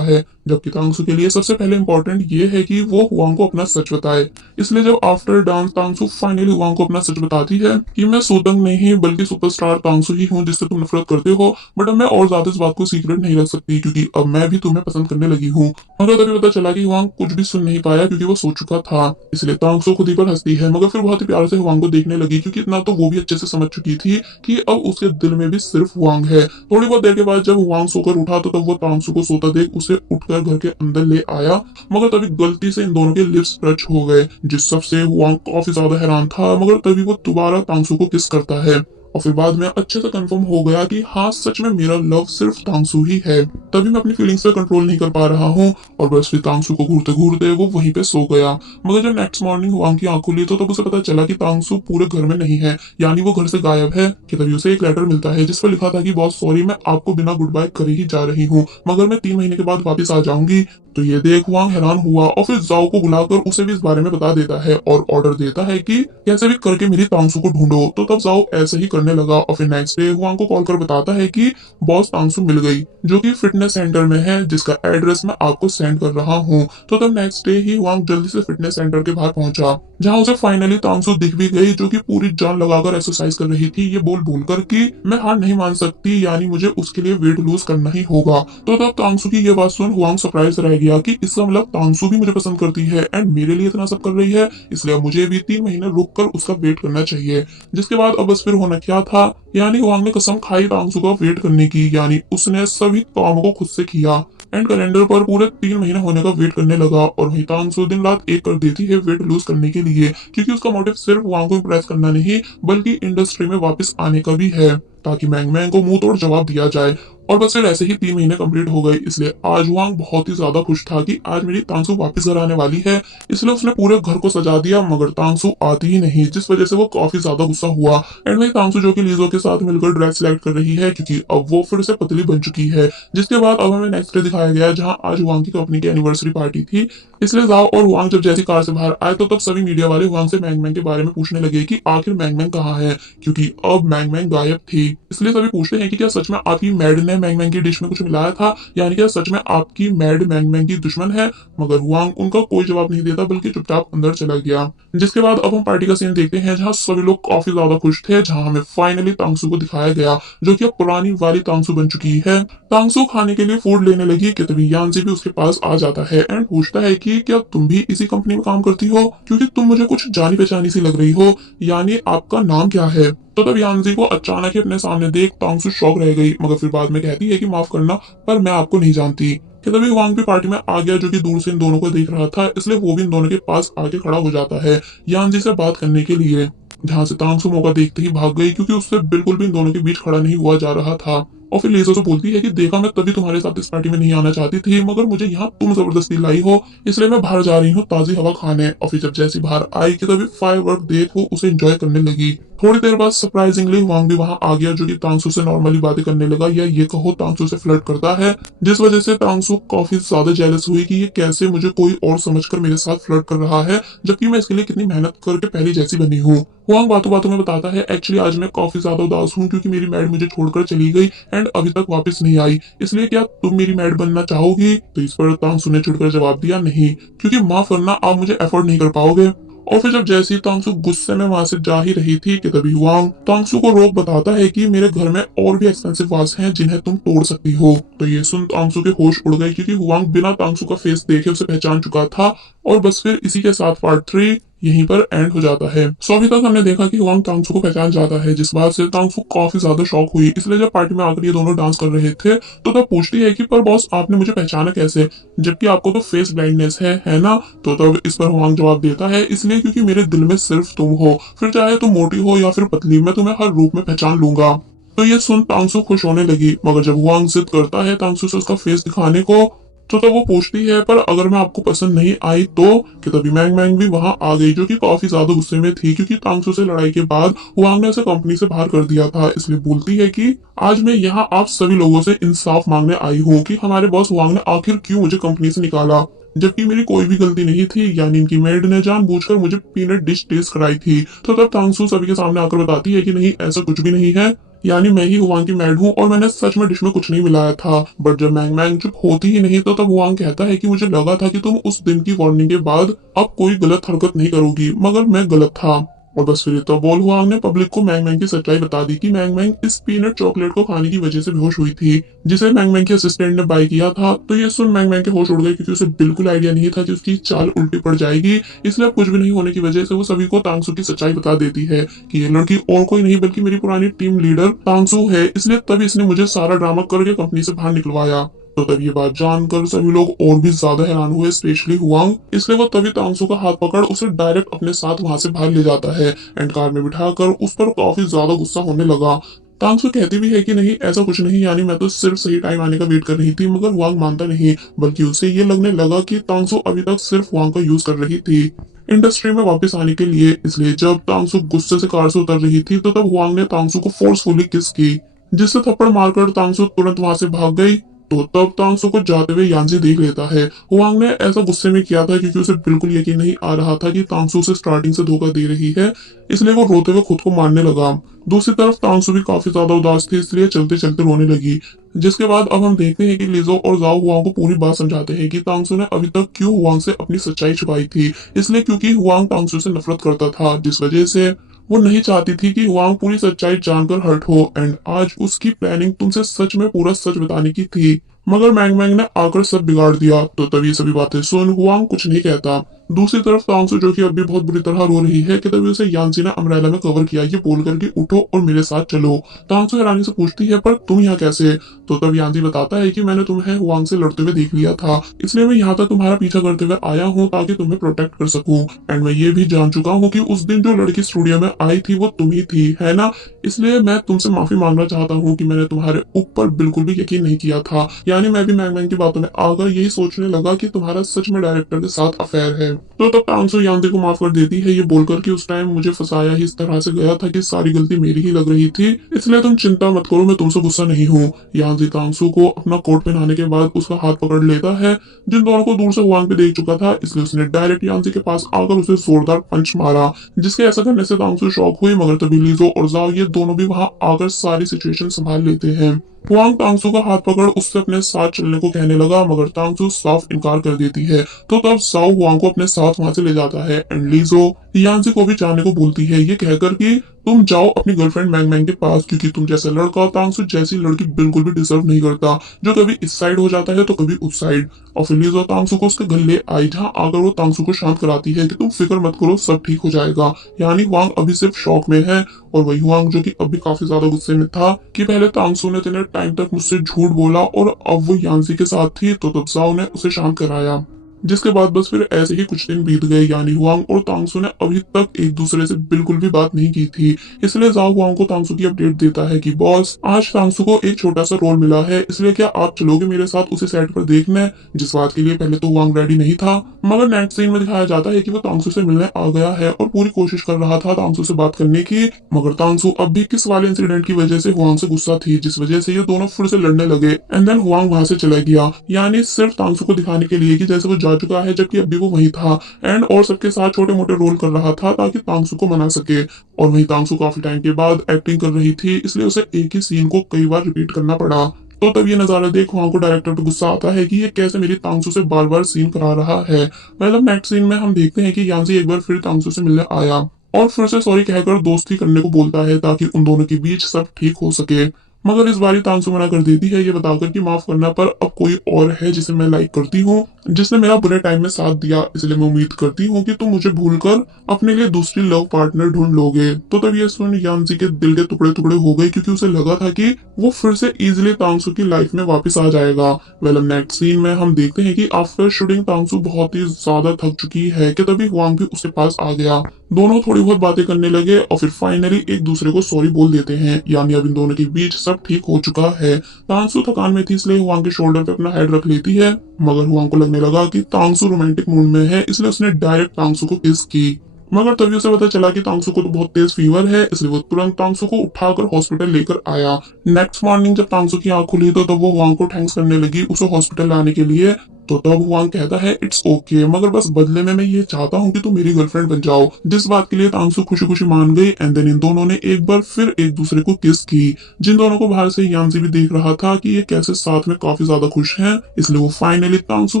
है। जबकि तांसू के लिए सबसे पहले इंपॉर्टेंट ये है कि वो हुआंग को अपना सच बताए। इसलिए जब आफ्टर डांस तांसू फाइनली हुआंग को अपना सच बताती है कि मैं सूदंग नहीं बल्कि सुपरस्टार तांसू ही हूँ जिससे तुम नफरत करते हो, बट अब मैं और ज्यादा इस बात को सीक्रेट नहीं रख सकती, क्योंकि अब मैं भी तुम्हें पसंद करने लगी हूँ। मगर तभी पता चला कि हुआंग कुछ भी सुन नहीं पाया, क्योंकि वो सो चुका था। इसलिए तांसू खुद ही पर हंसती है, मगर फिर बहुत ही प्यार से हुआंग को देखने लगी, क्योंकि इतना तो वो भी अच्छे से समझ चुकी थी कि अब उसके दिल में भी सिर्फ हुआंग है। थोड़ी बहुत देर के बाद जब हुआंग सोकर उठा तो तब वो तांसू को सोता देख उसे उठकर घर के अंदर ले आया, मगर तभी गलती से इन दोनों के लिप्स टच हो गए, जिस सबसे हुआंग काफी ज्यादा हैरान था। मगर तभी वो दोबारा तांसू को किस करता है और फिर बाद में अच्छे से कंफर्म हो गया कि हाँ सच में मेरा लव सिर्फ तांसू ही है। तभी मैं अपनी फीलिंग्स पे कंट्रोल नहीं कर पा रहा हूँ और बस फिर तांसू को घूरते घूरते वो वहीं पे सो गया। मगर जब नेक्स्ट मॉर्निंग हुआंग की आंख खुली तो तब उसे पता चला कि तांसू पूरे घर में नहीं है, यानी वो घर से गायब है। कि तभी उसे एक लेटर मिलता है जिस पर लिखा था कि बहुत सॉरी, मैं आपको बिना गुड बाय करे ही जा रही हूँ, मगर मैं 3 महीने के बाद वापस आ जाऊंगी। तो ये देख हुआंग हैरान हुआ और फिर जाओ को बुलाकर उसे भी इस बारे में बता देता है और ऑर्डर देता है कि कैसे भी करके मेरी तांसू को ढूंढो। तो तब जाओ ऐसे ही करने लगा और फिर नेक्स्ट डे हुआंग को कॉल कर बताता है कि बॉस तांसू मिल गई, जो कि फिटनेस सेंटर में है, जिसका एड्रेस मैं आपको सेंड कर रहा हूँ। तो तब नेक्स्ट डे ही हुआंग जल्दी से फिटनेस सेंटर के बाहर पहुंचा, जहाँ उसे फाइनली तांसू दिख भी गई, जो कि पूरी जान लगाकर एक्सरसाइज कर रही थी, ये बोल बोलकर कि मैं हार नहीं मान सकती, यानी मुझे उसके लिए वेट लूज करना ही होगा। तो तब तांसू की ये बात सुन हुआंग सरप्राइज रह गया कि इसका मतलब तांसू भी मुझे पसंद करती है एंड मेरे लिए इतना सब कर रही है, इसलिए अब मुझे भी 3 महीने रुक कर उसका वेट करना चाहिए। जिसके बाद अब बस फिर होना क्या था, यानी हुआंग ने कसम खाई तांसू का वेट करने की, यानी उसने सभी कामों को खुद से किया एंड कैलेंडर पर पूरे 3 महीने होने का वेट करने लगा। और वही तांसू दिन रात एक कर देती है वेट लूज करने के लिए, क्योंकि उसका मोटिव सिर्फ हुआंग को इम्प्रेस करना नहीं बल्कि इंडस्ट्री में वापस आने का भी है, ताकि मैंग मैंग को मुंह तोड़ जवाब दिया जाए। और बस फिर ऐसे ही 3 महीने कंप्लीट हो गए। इसलिए आज हुआंग बहुत ही ज्यादा खुश था कि आज मेरी तांसू वापस घर आने वाली है। इसलिए उसने पूरे घर को सजा दिया, मगर तांसू आती ही नहीं, जिस वजह से वो काफी ज्यादा गुस्सा हुआ। एंड वही तांसू जो कि लीजो के साथ मिलकर ड्रेस सिलेक्ट कर रही है, क्योंकि अब वो फिर से पतली बन चुकी है। जिसके बाद अब हमें नेक्स्ट डे दिखाया गया जहां आज हुआंग की कंपनी की एनिवर्सरी पार्टी थी। इसलिए जाओ और हुआंग जब जैसी कार से बाहर आए तो तब सभी मीडिया वाले हुआंग से मैंग मैंग के बारे में पूछने लगे कि आखिर मैंग मैंग कहाँ है, क्योंकि अब मैंग मैंग गायब थी। इसलिए सभी पूछते हैं कि क्या सच में आपकी मैड ने मैंग मैंग की डिश में कुछ मिलाया था, यानी क्या सच में आपकी मैड मैंग मैंग की दुश्मन है। मगर हुआंग उनका कोई जवाब नहीं देता, बल्कि चुपचाप अंदर चला गया। जिसके बाद अब हम पार्टी का सीन देखते हैं जहां सभी लोग काफी ज्यादा खुश थे, जहां हमें फाइनली तांगसू को दिखाया गया जो कि अब पुरानी वाली तांगसू बन चुकी है। तांगसू खाने के लिए फूड लेने लगी कि तभी यानजी भी उसके पास आ जाता है एंड पूछता है कि क्या तुम भी इसी कंपनी में काम करती हो, क्योंकि तुम मुझे कुछ जानी पहचानी सी लग रही हो, यानी आपका नाम क्या है। तो तब यानजी को अचानक ही अपने सामने देख तांगसू शॉक रह गई, मगर फिर बाद में कहती है कि माफ करना, पर मैं आपको नहीं जानती। कि तभी हुआंग भी पार्टी में आ गया जो कि दूर से इन दोनों को देख रहा था, इसलिए वो भी इन दोनों के पास आके खड़ा हो जाता है यानजी से बात करने के लिए। जहां से तांगसू मौका देखते ही भाग गई, क्योंकि उससे बिल्कुल भी इन दोनों के बीच खड़ा नहीं हुआ जा रहा था। और फिर लीजो से बोलती है कि देखा, मैं तभी तुम्हारे साथ इस पार्टी में नहीं आना चाहती थी, मगर मुझे यहाँ तुम जबरदस्ती लाई हो, इसलिए मैं बाहर जा रही हूँ ताजी हवा खाने। और फिर जब जैसी बाहर आई कि तभी फायर देख वो उसे एंजॉय करने लगी। थोड़ी देर बाद सरप्राइजिंगली हुआंग भी वहां आ गया, जो कि तांगसू से नॉर्मली बातें करने लगा, या ये कहो तांगसू से फ्लर्ट करता है। जिस वजह से तांगसू काफी ज्यादा जेलस हुई कि ये कैसे मुझे कोई और समझकर मेरे साथ फ्लर्ट कर रहा है, जबकि मैं इसके लिए कितनी मेहनत करके पहली जैसी बनी हूँ। हुआंग बातों बातों में बताता है, एक्चुअली आज मैं काफी ज्यादा उदास हूँ क्योंकि मेरी मैड मुझे छोड़कर चली गई एंड अभी तक वापस नहीं आई, इसलिए क्या तुम मेरी मैड बनना चाहोगी। तो इस पर तांगसू ने चिढ़कर जवाब दिया, नहीं, क्योंकि माफ करना, आप मुझे अफोर्ड नहीं कर पाओगे। और फिर जब जैसी तांगसू गुस्से में वहां से जा ही रही थी कि तभी हुआंग तांगसू को रोक बताता है कि मेरे घर में और भी एक्सपेंसिव वास हैं जिन्हें तुम तोड़ सकती हो। तो ये सुन तांगसू के होश उड़ गए, क्योंकि हुआंग बिना तांगसू का फेस देखे उसे पहचान चुका था। और बस फिर इसी के साथ पार्ट 3 यहीं पर एंड हो जाता है। सो अभी तक हमने देखा कि हुआंग तांगसू को पहचान जाता है, जिस बात से तांगसू काफी ज्यादा शॉक हुई। इसलिए जब पार्टी में आकर ये दोनों डांस कर रहे थे तो तब पूछती है कि पर बॉस आपने मुझे पहचाना कैसे, जबकि आपको तो फेस ब्लाइंडनेस है ना। तो तब इस पर हुआंग जवाब देता है, इसलिए क्योंकि मेरे दिल में सिर्फ तुम हो, फिर चाहे तुम मोटी हो या फिर पतली, मैं तुम्हें हर रूप में पहचान लूंगा। तो ये सुन तांगसू खुश होने लगी, मगर जब हुआंग जिद करता है तांगसू से उसका फेस दिखाने को, तो तब वो पूछती है पर अगर मैं आपको पसंद नहीं आई तो। कि तभी मैंग मैंग भी वहां आ गई, जो कि काफी ज्यादा गुस्से में थी, क्योंकि तांगसू से लड़ाई के बाद हुआंग ने उसे कंपनी से बाहर कर दिया था। इसलिए बोलती है कि आज मैं यहाँ आप सभी लोगों से इंसाफ मांगने आई हूँ कि हमारे बॉस हुआंग ने आखिर क्यों मुझे कंपनी से निकाला, जबकि मेरी कोई भी गलती नहीं थी, यानी इनकी मेड ने जानबूझकर मुझे पीनट डिश टेस्ट कराई थी। तो तब तांगसू सभी के सामने आकर बताती है कि नहीं, ऐसा कुछ भी नहीं है, यानी मैं ही हुआंग की मैड हूँ और मैंने सच में डिश में कुछ नहीं मिलाया था। बट जब मैंग मैंग चुप होती ही नहीं, तो तब हुआंग कहता है कि मुझे लगा था कि तुम उस दिन की वार्निंग के बाद अब कोई गलत हरकत नहीं करोगी, मगर मैं गलत था। और बस फिर तो बोल हुआंग ने पब्लिक को मैंग मैंग की सच्चाई बता दी कि मैंग मैंग इस पीनट चॉकलेट को खाने की वजह से बेहोश हुई थी, जिसे मैंग मैंग के असिस्टेंट ने बाय किया था। तो ये सुन मैंग मैंग के होश उड़ गए, क्योंकि उसे बिल्कुल आइडिया नहीं था कि उसकी चाल उल्टी पड़ जाएगी। इसलिए अब कुछ भी नहीं होने की वजह से वो सभी को तांगसू की सच्चाई बता देती है कि ये लड़की और कोई नहीं बल्कि मेरी पुरानी टीम लीडर तांगसू है, इसलिए तभी इसने मुझे सारा ड्रामा करके कंपनी से बाहर निकलवाया। तो तब ये बात जानकर सभी लोग और भी ज्यादा हैरान हुए, स्पेशली हुआंग। इसलिए वो तभी तांगसू का हाथ पकड़ उसे डायरेक्ट अपने साथ वहां से बाहर ले जाता है एंड कार में बिठाकर उस पर काफी ज्यादा गुस्सा होने लगा। तांगसू कहती भी है कि नहीं, ऐसा कुछ नहीं, यानी मैं तो सिर्फ सही टाइम आने का वेट कर रही थी, मगर हुआंग मानता नहीं, बल्कि उसे ये लगने लगा कि तांगसू अभी तक सिर्फ हुआंग का यूज कर रही थी इंडस्ट्री में वापस आने के लिए। इसलिए जब तांगसू गुस्से से कार से उतर रही थी, तो तब हुआंग ने तांगसू को फोर्सफुली किस की, जिससे थप्पड़ मारकर तांगसू तुरंत वहां से भाग गई। तो तब तांगसू को जाते हुए यानजी देख लेता है। हुआंग ने ऐसा गुस्से में किया था क्योंकि उसे बिल्कुल यकीन नहीं आ रहा था कि तांगसू उसे स्टार्टिंग से धोखा दे रही है, इसलिए वो रोते हुए खुद को मारने लगा। दूसरी तरफ तांगसू भी काफी ज्यादा उदास थी, इसलिए चलते चलते रोने लगी। जिसके बाद अब हम देखते हैं कि लीजो और जाओ हुआंग को पूरी बात समझाते हैं कि तांगसू ने अभी तक क्यों हुआंग से अपनी सच्चाई छुपाई थी। इसलिए क्योंकि हुआंग तांगसू से नफरत करता था, जिस वजह से वो नहीं चाहती थी कि हुआंग पूरी सच्चाई जानकर हर्ट हो। एंड आज उसकी प्लानिंग तुमसे सच में पूरा सच बताने की थी, मगर मैंग मैंग ने आकर सब बिगाड़ दिया। तो तभी सभी बातें सुन हुआंग कुछ नहीं कहता। दूसरी तरफ तांसु जो कि अभी बहुत बुरी तरह रो रही है कि तभी उसे यांसी ने अम्ब्रेला में कवर किया ये बोलकर कि उठो और मेरे साथ चलो। तांसु हैरानी से पूछती है पर तुम यहाँ कैसे? तो तब यांसी बताता है कि मैंने तुम्हें हुआंग से लड़ते हुए देख लिया था, इसलिए मैं यहाँ तक तुम्हारा पीछा करते हुए आया हूँ ताकि तुम्हें प्रोटेक्ट कर सकूं। एंड मैं ये भी जान चुका हूँ कि उस दिन जो लड़की स्टूडियो में आई थी वो तुम ही थी, है ना? इसलिए मैं तुमसे माफी मांगना चाहता हूँ कि मैंने तुम्हारे ऊपर बिल्कुल भी यकीन नहीं किया था। यानी मैं भी मैंग मैंग की बातों में आकर यही सोचने लगा कि तुम्हारा सच में डायरेक्टर के साथ अफेयर है। तो तब तांसु यांसी को माफ कर देती है ये बोलकर कि उस टाइम मुझे फंसाया ही इस तरह से गया था कि सारी गलती मेरी ही लग रही थी, इसलिए तुम चिंता मत करो, मैं तुमसे गुस्सा नहीं हूँ। यांसी तांसु को अपना कोट पहनाने के बाद उसका हाथ पकड़ लेता है। जिन दोनों को दूर से हुआंग पे देख चुका था इसलिए उसने डायरेक्ट यांसी के पास आकर उसे जोरदार पंच मारा, जिसके ऐसा करने से तांसु शॉक हुई, मगर तभी लीजो और जाओ ये दोनों भी वहां आकर सारी सिचुएशन संभाल लेते हैं। हुआंग तांसु का हाथ पकड़ उससे अपने साथ चलने को कहने लगा, मगर तांसु साफ इनकार कर देती है। तो तब साओ हुआंग को अपने साथ वहां से ले जाता है एंड लीजो यांसी को भी जाने को बोलती है ये कहकर कि तुम जाओ अपनी गर्लफ्रेंड मैंग मैंग के पास, क्योंकि तुम जैसा लड़का तांसु जैसी लड़की बिल्कुल भी डिजर्व नहीं करता, जो कभी इस साइड हो जाता है तो कभी उस साइड। और फिर लीजो तांसु को उसके घर ले आई, जहाँ आकर वो तांसु को शांत कराती है कि तुम फिक्र मत करो, सब ठीक हो जाएगा। यानी हुआंग अभी सिर्फ शॉक में है, और वही हुआंग जो कि अभी काफी ज्यादा गुस्से में था कि पहले तांसु ने इतने टाइम तक मुझसे झूठ बोला और अब वो यांसी के साथ थी। तो तब जाओ ने उसे शांत कराया, जिसके बाद बस फिर ऐसे ही कुछ दिन बीत गए। यानी हुआंग और तांसु ने अभी तक एक दूसरे से बिल्कुल भी बात नहीं की थी, इसलिए जाओ हुआंग को तांसु की अपडेट देता है कि बॉस आज तांसु को एक छोटा सा रोल मिला है, इसलिए क्या आप चलोगे मेरे साथ उसे सेट पर देखने? जिस बात के लिए पहले तो हुआंग रेडी नहीं था, मगर नेक्स्ट सीन में दिखाया जाता है कि वो तांसु से मिलने आ गया है और पूरी कोशिश कर रहा था तांसु से बात करने की। मगर तांसु अब भी किस वाले इंसिडेंट की वजह से हुआंग से गुस्सा थी, जिस वजह से ये दोनों फिर से लड़ने लगे। एंड देन हुआंग वहां से चला गया, यानी सिर्फ तांसु को दिखाने के लिए कि जैसे वो जा चुका है, जबकि भी वो वही था एंड और सबके साथ छोटे मोटे रोल कर रहा था ताकि तांसु को मना सके। और वही तांसु काफी टाइम के बाद एक्टिंग कर रही थी, इसलिए उसे एक ही सीन को कई बार रिपीट करना पड़ा। तो तब ये नजारा देख हुआंग को डायरेक्टर पे गुस्सा आता है कि ये कैसे मेरी तांसु से बार बार सीन करा रहा है। मतलब नेक्स्ट सीन में हम देखते हैं कि यांसी एक बार फिर तांसु से मिलने आया और फिर से सॉरी कहकर दोस्ती करने को बोलता है ताकि उन दोनों के बीच सब ठीक हो सके। मगर इस बारी तांसु मना कर देती है ये बताकर कि माफ करना, पर अब कोई और है जिसे मैं लाइक करती हूँ, जिसने मेरा बुरे टाइम में साथ दिया, इसलिए मैं उम्मीद करती हूँ कि तुम मुझे भूलकर अपने लिए दूसरी लव पार्टनर ढूंढ लोगे। तो तब ये सुन यांसी के दिल के टुकड़े टुकड़े हो गए, क्योंकि उसे लगा था कि वो फिर से इजिली तांसु की लाइफ में वापस आ जाएगा। वेल अब नेक्स्ट सीन में हम देखते हैं कि आफ्टर शूटिंग तांसु बहुत ही ज्यादा थक चुकी है कि तभी हुआंग भी उसके पास आ गया। दोनों थोड़ी बहुत बातें करने लगे और फिर फाइनली एक दूसरे को सॉरी बोल देते हैं, यानी अब इन दोनों के बीच सब ठीक हो चुका है। तांसु थकान में थी इसलिए हुआंग के शोल्डर पे अपना हेड रख लेती है, मगर हुआंग को लगने लगा कि तांसु रोमांटिक मूड में है, इसलिए उसने डायरेक्ट तांसु को किस की। मगर तभी उसे पता चला कि तांसु को तो बहुत तेज फीवर है, इसलिए वो तुरंत तांसु को उठाकर हॉस्पिटल लेकर आया। नेक्स्ट मॉर्निंग जब तांसु की आंख खुली तो तब वो हुआंग को थैंक्स करने लगी उसे हॉस्पिटल लाने के लिए। तो तब हुआंग कहता है इट्स ओके, मगर बस बदले में मैं ये चाहता हूँ कि तुम मेरी गर्लफ्रेंड बन जाओ, जिस बात के लिए तांसु खुशी खुशी मान गई। एंड देन इन दोनों ने एक बार फिर एक दूसरे को किस की, जिन दोनों को बाहर से यांसी भी देख रहा था कि ये कैसे साथ में काफी ज्यादा खुश हैं, इसलिए वो फाइनली तांसु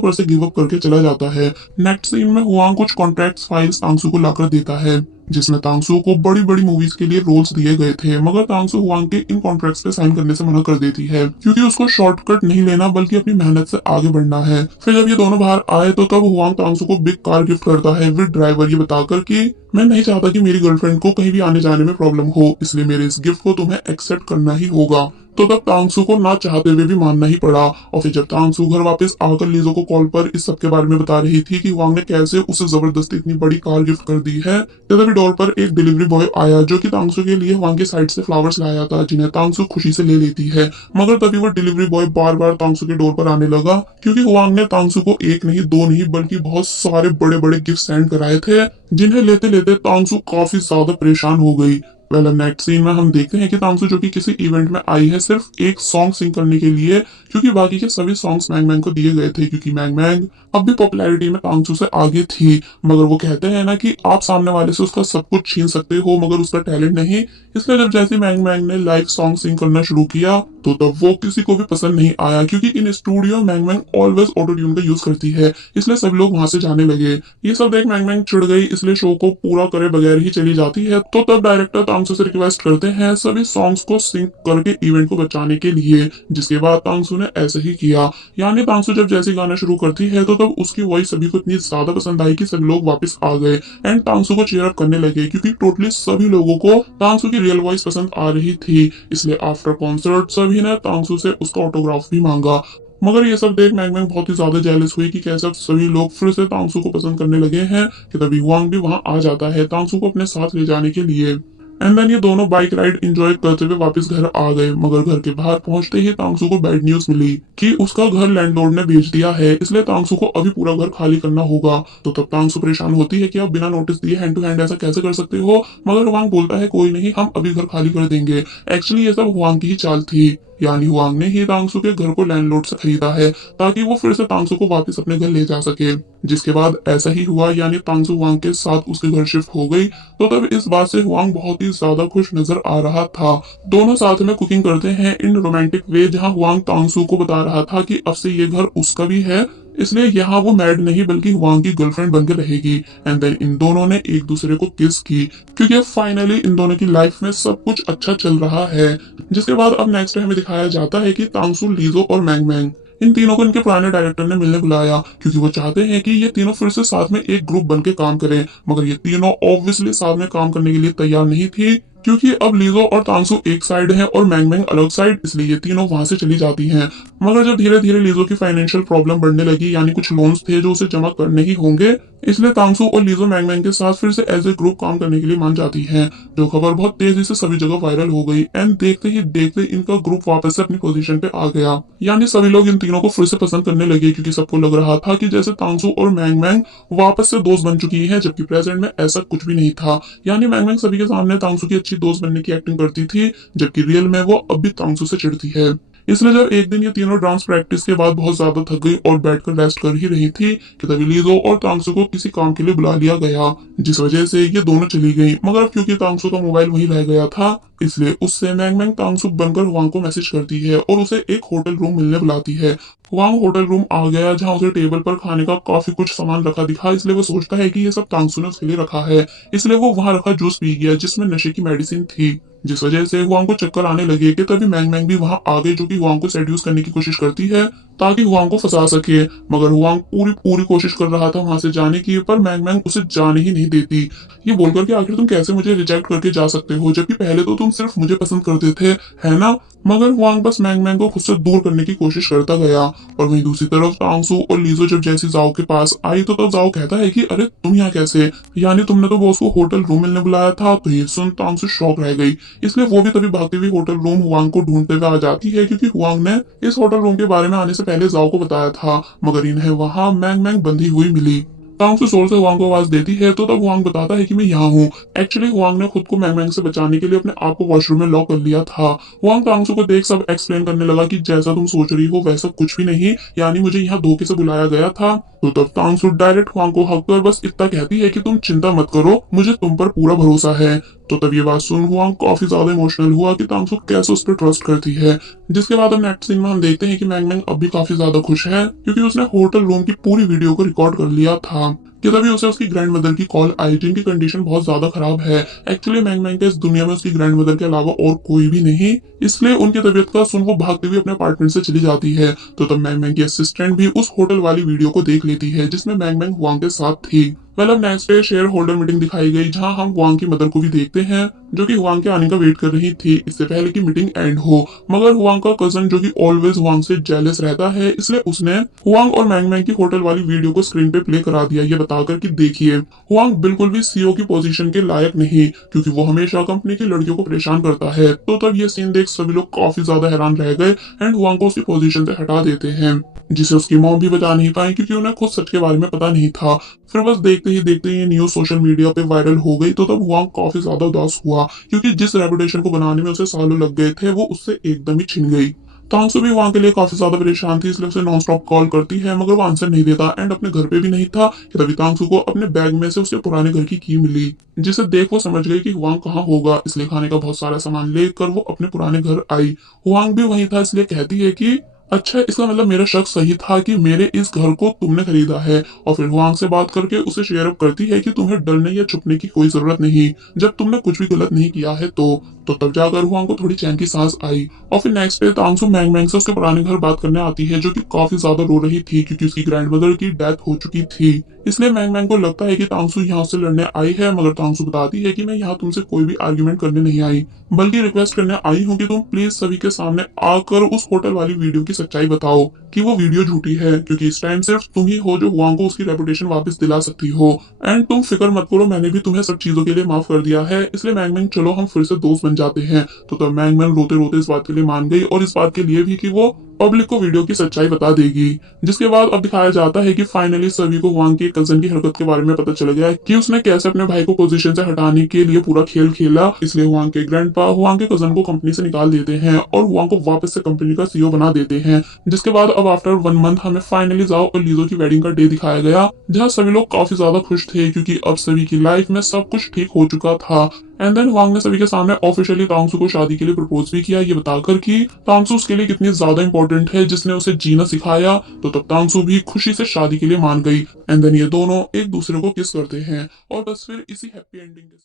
पर से गिव अप करके चला जाता है। नेक्स्ट सीन में हुआंग कुछ कॉन्ट्रैक्ट फाइल्स तांसु को लाकर देता है, जिसमें तांसु को बड़ी बड़ी मूवीज के लिए रोल्स दिए गए थे, मगर तांसु हुआंग के इन कॉन्ट्रैक्ट्स पे साइन करने से मना कर देती है, क्योंकि उसको शॉर्टकट नहीं लेना बल्कि अपनी मेहनत से आगे बढ़ना है। फिर जब ये दोनों बाहर आए तो तब हुआंग तांसु को बिग कार गिफ्ट करता है विद ड्राइवर, ये बताकर कि मैं नहीं चाहता कि मेरी गर्लफ्रेंड को कहीं भी आने जाने में प्रॉब्लम हो, इसलिए मेरे इस गिफ्ट को तुम्हें एक्सेप्ट करना ही होगा। तो तब तांसु को ना चाहते हुए भी मानना ही पड़ा। और फिर जब तांसु घर वापस आकर लीजो को कॉल पर इस सब के बारे में बता रही थी कि हुआंग ने कैसे उसे जबरदस्ती इतनी बड़ी कार गिफ्ट कर दी है, तो तभी डोर पर एक डिलीवरी बॉय आया जो कि तांसु के लिए हुआंग के साइड से फ्लावर्स लाया था, जिन्हें तांसु खुशी से ले लेती है। मगर तभी वो डिलीवरी बॉय बार बार तांसु के डोर पर आने लगा, क्योंकि हुआंग ने तांसु को एक नहीं दो नहीं बल्कि बहुत सारे बड़े बड़े गिफ्ट सेंड कराए थे, जिन्हें लेते लेते तांसु काफी ज्यादा परेशान हो गई। वेल नेक्स्ट सीन में हम देखते हैं कि तांसु जो कि किसी इवेंट में आई है सिर्फ एक सॉन्ग सिंग करने के लिए, क्योंकि बाकी के सभी सॉन्ग्स मैंग मैंग को दिए गए थे, क्योंकि मैंग मैंग अब भी पॉपुलैरिटी में तांसु से आगे थी। मगर वो कहते हैं ना कि आप सामने वाले से उसका सब कुछ छीन सकते हो मगर उसका टैलेंट नहीं, इसलिए जब जैसे मैंग मैंग ने लाइव सॉन्ग सिंग करना शुरू किया तो तब वो किसी को भी पसंद नहीं आया, क्योंकि इन स्टूडियो मैंग मैंग ऑलवेज ऑटो ट्यून का यूज करती है, इसलिए सब लोग वहां से जाने लगे। ये सब देख मैंग मैंग चिढ़ गई, इसलिए शो को पूरा करे बगैर ही चली जाती है। तो तब डायरेक्टर तांगसू से रिक्वेस्ट करते हैं सभी सॉन्ग्स को सिंक करके इवेंट को बचाने के लिए, जिसके बाद तांगसू ने ऐसा ही किया। यानी तांगसू जब जैसे गाना शुरू करती है तो तब उसकी वॉइस सभी को इतनी ज्यादा पसंद आई कि सभी लोग वापस आ गए एंड तांगसू को चीयर अप करने लगे, क्योंकि टोटली सभी लोगों को तांगसू की रियल वॉइस पसंद आ रही थी। इसलिए आफ्टर कॉन्सर्ट सभी ने तांगसू से उसका ऑटोग्राफ भी मांगा। मगर ये सब देख मैंग मैंग बहुत ही ज्यादा जेलस हुई कि कैसे अब सभी लोग फिर से तांगसू को पसंद करने लगे हैं, कि तभी हुआंग भी वहां आ जाता है तांगसू को अपने साथ ले जाने के लिए। एंड देन ये दोनों बाइक राइड एंजॉय करते हुए वापस घर आ गए, मगर घर के बाहर पहुंचते ही तांगसू को बैड न्यूज मिली कि उसका घर लैंडलॉर्ड ने बेच दिया है, इसलिए तांगसू को अभी पूरा घर खाली करना होगा। तो तब तांगसू परेशान होती है कि आप बिना नोटिस दिए हैंड टू हैंड ऐसा कैसे कर सकते हो, मगर हुआंग बोलता है कोई नहीं, हम अभी घर खाली कर देंगे। एक्चुअली ये सब हुआंग की ही चाल थी, यानी हुआंग ने ही तांगसू के घर को लैंडलॉर्ड से खरीदा है ताकि वो फिर से तांगसू को वापस अपने घर ले जा सके। जिसके बाद ऐसा ही हुआ, यानी तांगसू हुआंग के साथ उसके घर शिफ्ट हो गई। तो तब इस बात से हुआंग बहुत ही ज्यादा खुश नजर आ रहा था। दोनों साथ में कुकिंग करते हैं इन रोमांटिक वे, जहां हुआंग तांगसू को बता रहा था कि अब से ये घर उसका भी है, इसलिए यहाँ वो मैड नहीं बल्कि हुआंग की गर्लफ्रेंड बनकर रहेगी। एंड देन इन दोनों ने एक दूसरे को किस की, क्योंकि अब फाइनली इन दोनों की लाइफ में सब कुछ अच्छा चल रहा है। जिसके बाद अब नेक्स्ट हमें दिखाया जाता है कि तांगसू, लीजो और मैंग मैंग इन तीनों को इनके पुराने डायरेक्टर ने मिलने बुलाया, क्योंकि वो चाहते हैं कि ये तीनों फिर से साथ में एक ग्रुप बन के काम करें। मगर ये तीनों ऑब्वियसली साथ में काम करने के लिए तैयार नहीं थी, क्योंकि अब लीजो और तांगसू एक साइड हैं और मैंग मैंग अलग साइड, इसलिए ये तीनों वहां से चली जाती हैं। मगर जब धीरे धीरे लीजो की फाइनेंशियल प्रॉब्लम बढ़ने लगी, यानी कुछ लोन्स थे जो उसे जमा करने ही होंगे, इसलिए तांगसू और लीजो मैंग मैंग के साथ फिर से एज ए ग्रुप काम करने के लिए मान जाती हैं। जो खबर बहुत तेजी से सभी जगह वायरल हो गई एंड देखते ही देखते इनका ग्रुप वापस से अपनी पोजीशन पे आ गया। यानी सभी लोग इन तीनों को फिर से पसंद करने लगे, क्योंकि सबको लग रहा था कि जैसे तांगसू और मैंग मैंग वापस से दोस्त बन चुकी है, जबकि प्रेजेंट में ऐसा कुछ भी नहीं था। यानी मैंग मैंग सभी के सामने तांगसू की अच्छी दोस्त बनने की एक्टिंग करती थी, जबकि रियल में वो अब भी तांगसू से चिढ़ती है। इसलिए जब एक दिन ये तीनों डांस प्रैक्टिस के बाद बहुत ज्यादा थक गई और बैठकर रेस्ट कर ही रही थी, कि तभी लीजो और तांगसू को किसी काम के लिए बुला लिया गया, जिस वजह से ये दोनों चली गई। मगर अब क्योंकि तांगसू का मोबाइल वहीं रह गया था, इसलिए उससे मैंग मैंग तांगसू बनकर हुआंग को मैसेज करती है और उसे एक होटल रूम मिलने बुलाती है। हुआंग होटल रूम आ गया, जहां उसे टेबल पर खाने का काफी कुछ सामान रखा दिखा, इसलिए वो सोचता है कि ये सब तांगसू ने उसके लिए रखा है, इसलिए वो वहां रखा जूस पी गया जिसमें नशे की मेडिसिन थी, जिस वजह से हुआंग को चक्कर आने लगे। कि तभी मैंग मैंग भी वहां आ गई, जो कि हुआंग को सेड्यूस करने की कोशिश करती है ताकि हुआंग को फंसा सके। मगर हुआंग पूरी पूरी कोशिश कर रहा था वहां से जाने की, पर मैंग मैंग उसे जाने ही नहीं देती, ये बोलकर कि आखिर तुम कैसे मुझे रिजेक्ट करके जा सकते हो, जबकि पहले तो तुम सिर्फ मुझे पसंद करते थे, है ना। मगर हुआंग बस मैंग मैंग को खुद से दूर करने की कोशिश करता गया। और वहीं दूसरी तरफ तांगसू और लीजो जब जैसी जाओ के पास आई, तो तब जाओ कहता है कि अरे तुम यहाँ कैसे, यानी तुमने तो बॉस को होटल रूम मिलने बुलाया था। तो ये सुन तांगसू शॉक रह गई, इसलिए वो भी तभी भागती हुई होटल रूम हुआंग को ढूंढते हुए आ जाती है, क्योंकि हुआंग ने इस होटल रूम के बारे में आने से पहले जाओ को बताया था। मगर इन्हें वहां मैंग मैंग बंधी हुई मिली। तांगसू जोर से हुआंग को आवाज देती है, तो तब हुआंग बताता है कि मैं यहाँ हूँ। एक्चुअली हुआंग ने खुद को मैंग मैंग से बचाने के लिए अपने आप को वॉशरूम में लॉक कर लिया था। हुआंग तांगसू को देख सब एक्सप्लेन करने लगा कि जैसा तुम सोच रही हो वैसा कुछ भी नहीं, यानी मुझे यहाँ धोखे से बुलाया गया था। तो तब तांगसू डायरेक्ट हुआंग को हक कर बस इतना कहती है कि तुम चिंता मत करो, मुझे तुम पर पूरा भरोसा है। तो तब ये बात सुन हुआंग काफी ज्यादा इमोशनल हुआ कि तांगसू कैसे उस पर ट्रस्ट करती है। जिसके बाद अब नेक्स्ट सीन में हम देखते हैं कि मैंग मैंग अब भी काफी ज्यादा खुश है, क्योंकि उसने होटल रूम की पूरी वीडियो को रिकॉर्ड कर लिया था। कि तभी उसे उसकी ग्रैंड मदर की कॉल आई, जिनकी कंडीशन बहुत ज्यादा खराब है। एक्चुअली मैंग मैंग के इस दुनिया में उसकी ग्रैंड मदर के अलावा और कोई भी नहीं, इसलिए उनकी तबीयत का सुन वो भागते हुए अपने अपार्टमेंट से चली जाती है। तो तब मैंग मैंग की असिस्टेंट भी उस होटल वाली वीडियो को देख लेती है, जिसमें मैंग मैंग हुआंग के साथ थी। अब next day share holder meeting दिखाई गई, जहां हम हुआंग की मदर को भी देखते हैं, जो कि हुआंग के आने का वेट कर रही थी इससे पहले कि मीटिंग एंड हो। मगर हुआंग का कजन, जो कि ऑलवेज हुआंग से जेलस रहता है, इसलिए उसने हुआंग और मैंग मैंग की होटल वाली वीडियो को स्क्रीन पे प्ले करा दिया, ये बताकर कि देखिए हुआंग बिल्कुल भी सीईओ की पोजीशन के लायक नहीं, क्योंकि वो हमेशा कंपनी की लड़कियों को परेशान करता है। तो तब ये सीन देख सभी लोग काफी ज्यादा हैरान रह गए एंड हुआंग को उसकी पोजीशन से हटा देते हैं, जिसे उसकी मॉम भी बता नहीं पाई, क्योंकि उन्हें खुद सच के बारे में पता नहीं था। फिर बस देखते ही देखते ये न्यूज सोशल मीडिया पे वायरल हो गई। तो तब हुआंग काफी ज्यादा उदास हुआ, क्योंकि जिस रेपुटेशन को बनाने में उसे सालों लग गए थे, वो उससे एकदम ही छिन गई। तांगसू भी वहां के लिए काफी ज्यादा परेशान थी, इसलिए उसे नॉन स्टॉप कॉल करती है, मगर वो आंसर नहीं देता एंड अपने घर पे भी नहीं था। कि तभी तांगसू को अपने बैग में से उसके पुराने घर की की मिली, जिसे देख वो समझ गई कि हुआंग कहाँ होगा, इसलिए खाने का बहुत सारा सामान लेकर वो अपने पुराने घर आई। हुआंग भी वहीं था, इसलिए कहती है कि अच्छा, इसका मतलब मेरा शक सही था कि मेरे इस घर को तुमने खरीदा है। और फिर हुआंग से बात करके उसे शेयर अप करती है कि तुम्हें डरने या छुपने की कोई जरूरत नहीं, जब तुमने कुछ भी गलत नहीं किया है तो तब जाकर हुआंग को थोड़ी चैन की सांस आई। और फिर नेक्स्ट डे तांगसू मैंग मैंग से उसके पुराने घर बात करने आती है, जो कि काफी ज्यादा रो रही थी क्योंकि उसकी ग्रैंडमदर की डेथ हो चुकी थी। इसलिए मैंग मैंग को लगता है कि तांगसू यहाँ से लड़ने आई है, मगर तांगसू बताती है कि मैं यहाँ तुमसे कोई भी आर्ग्यूमेंट करने नहीं आई, बल्कि रिक्वेस्ट करने आई हूँ कि तुम प्लीज सभी के सामने आकर उस होटल वाली वीडियो की सच्चाई बताओ कि वो वीडियो झूठी है, क्योंकि इस टाइम सिर्फ तुम ही हो जो हुआंग को उसकी रेपुटेशन वापस दिला सकती हो। एंड तुम फिक्र मत करो, मैंने भी तुम्हें सब चीजों के लिए माफ कर दिया है, इसलिए मैंग मैंग चलो हम फिर से दोस्त बन जाते हैं। तो तब मैंग मैंग रोते रोते इस बात के लिए मान गई, और इस बात के लिए भी कि वो पब्लिक को वीडियो की सच्चाई बता देगी। जिसके बाद अब दिखाया जाता है कि फाइनली सभी को हुआंग के कजन की हरकत के बारे में पता चल गया है कि उसने कैसे अपने भाई को पोजीशन से हटाने के लिए पूरा खेल खेला। इसलिए हुआंग के ग्रैंडपा हुआंग के कजन को कंपनी से निकाल देते हैं और हुआंग को वापस से कंपनी का सीईओ बना देते हैं। जिसके बाद अब आफ्टर 1 मंथ हमें फाइनली जाओ और लीजो की वेडिंग का डे दिखाया गया, जहाँ सभी लोग काफी ज्यादा खुश थे क्योंकि अब सभी की लाइफ में सब कुछ ठीक हो चुका था। एंड देन वांग ने सभी के सामने ऑफिशियली तांगसू को शादी के लिए प्रपोज भी किया, ये बताकर कि तांगसू उसके लिए कितनी ज्यादा इंपॉर्टेंट है, जिसने उसे जीना सिखाया। तो तब तांगसू भी खुशी से शादी के लिए मान गई। एंड देन ये दोनों एक दूसरे को किस करते हैं और बस फिर इसी हैप्पी एंडिंग के साथ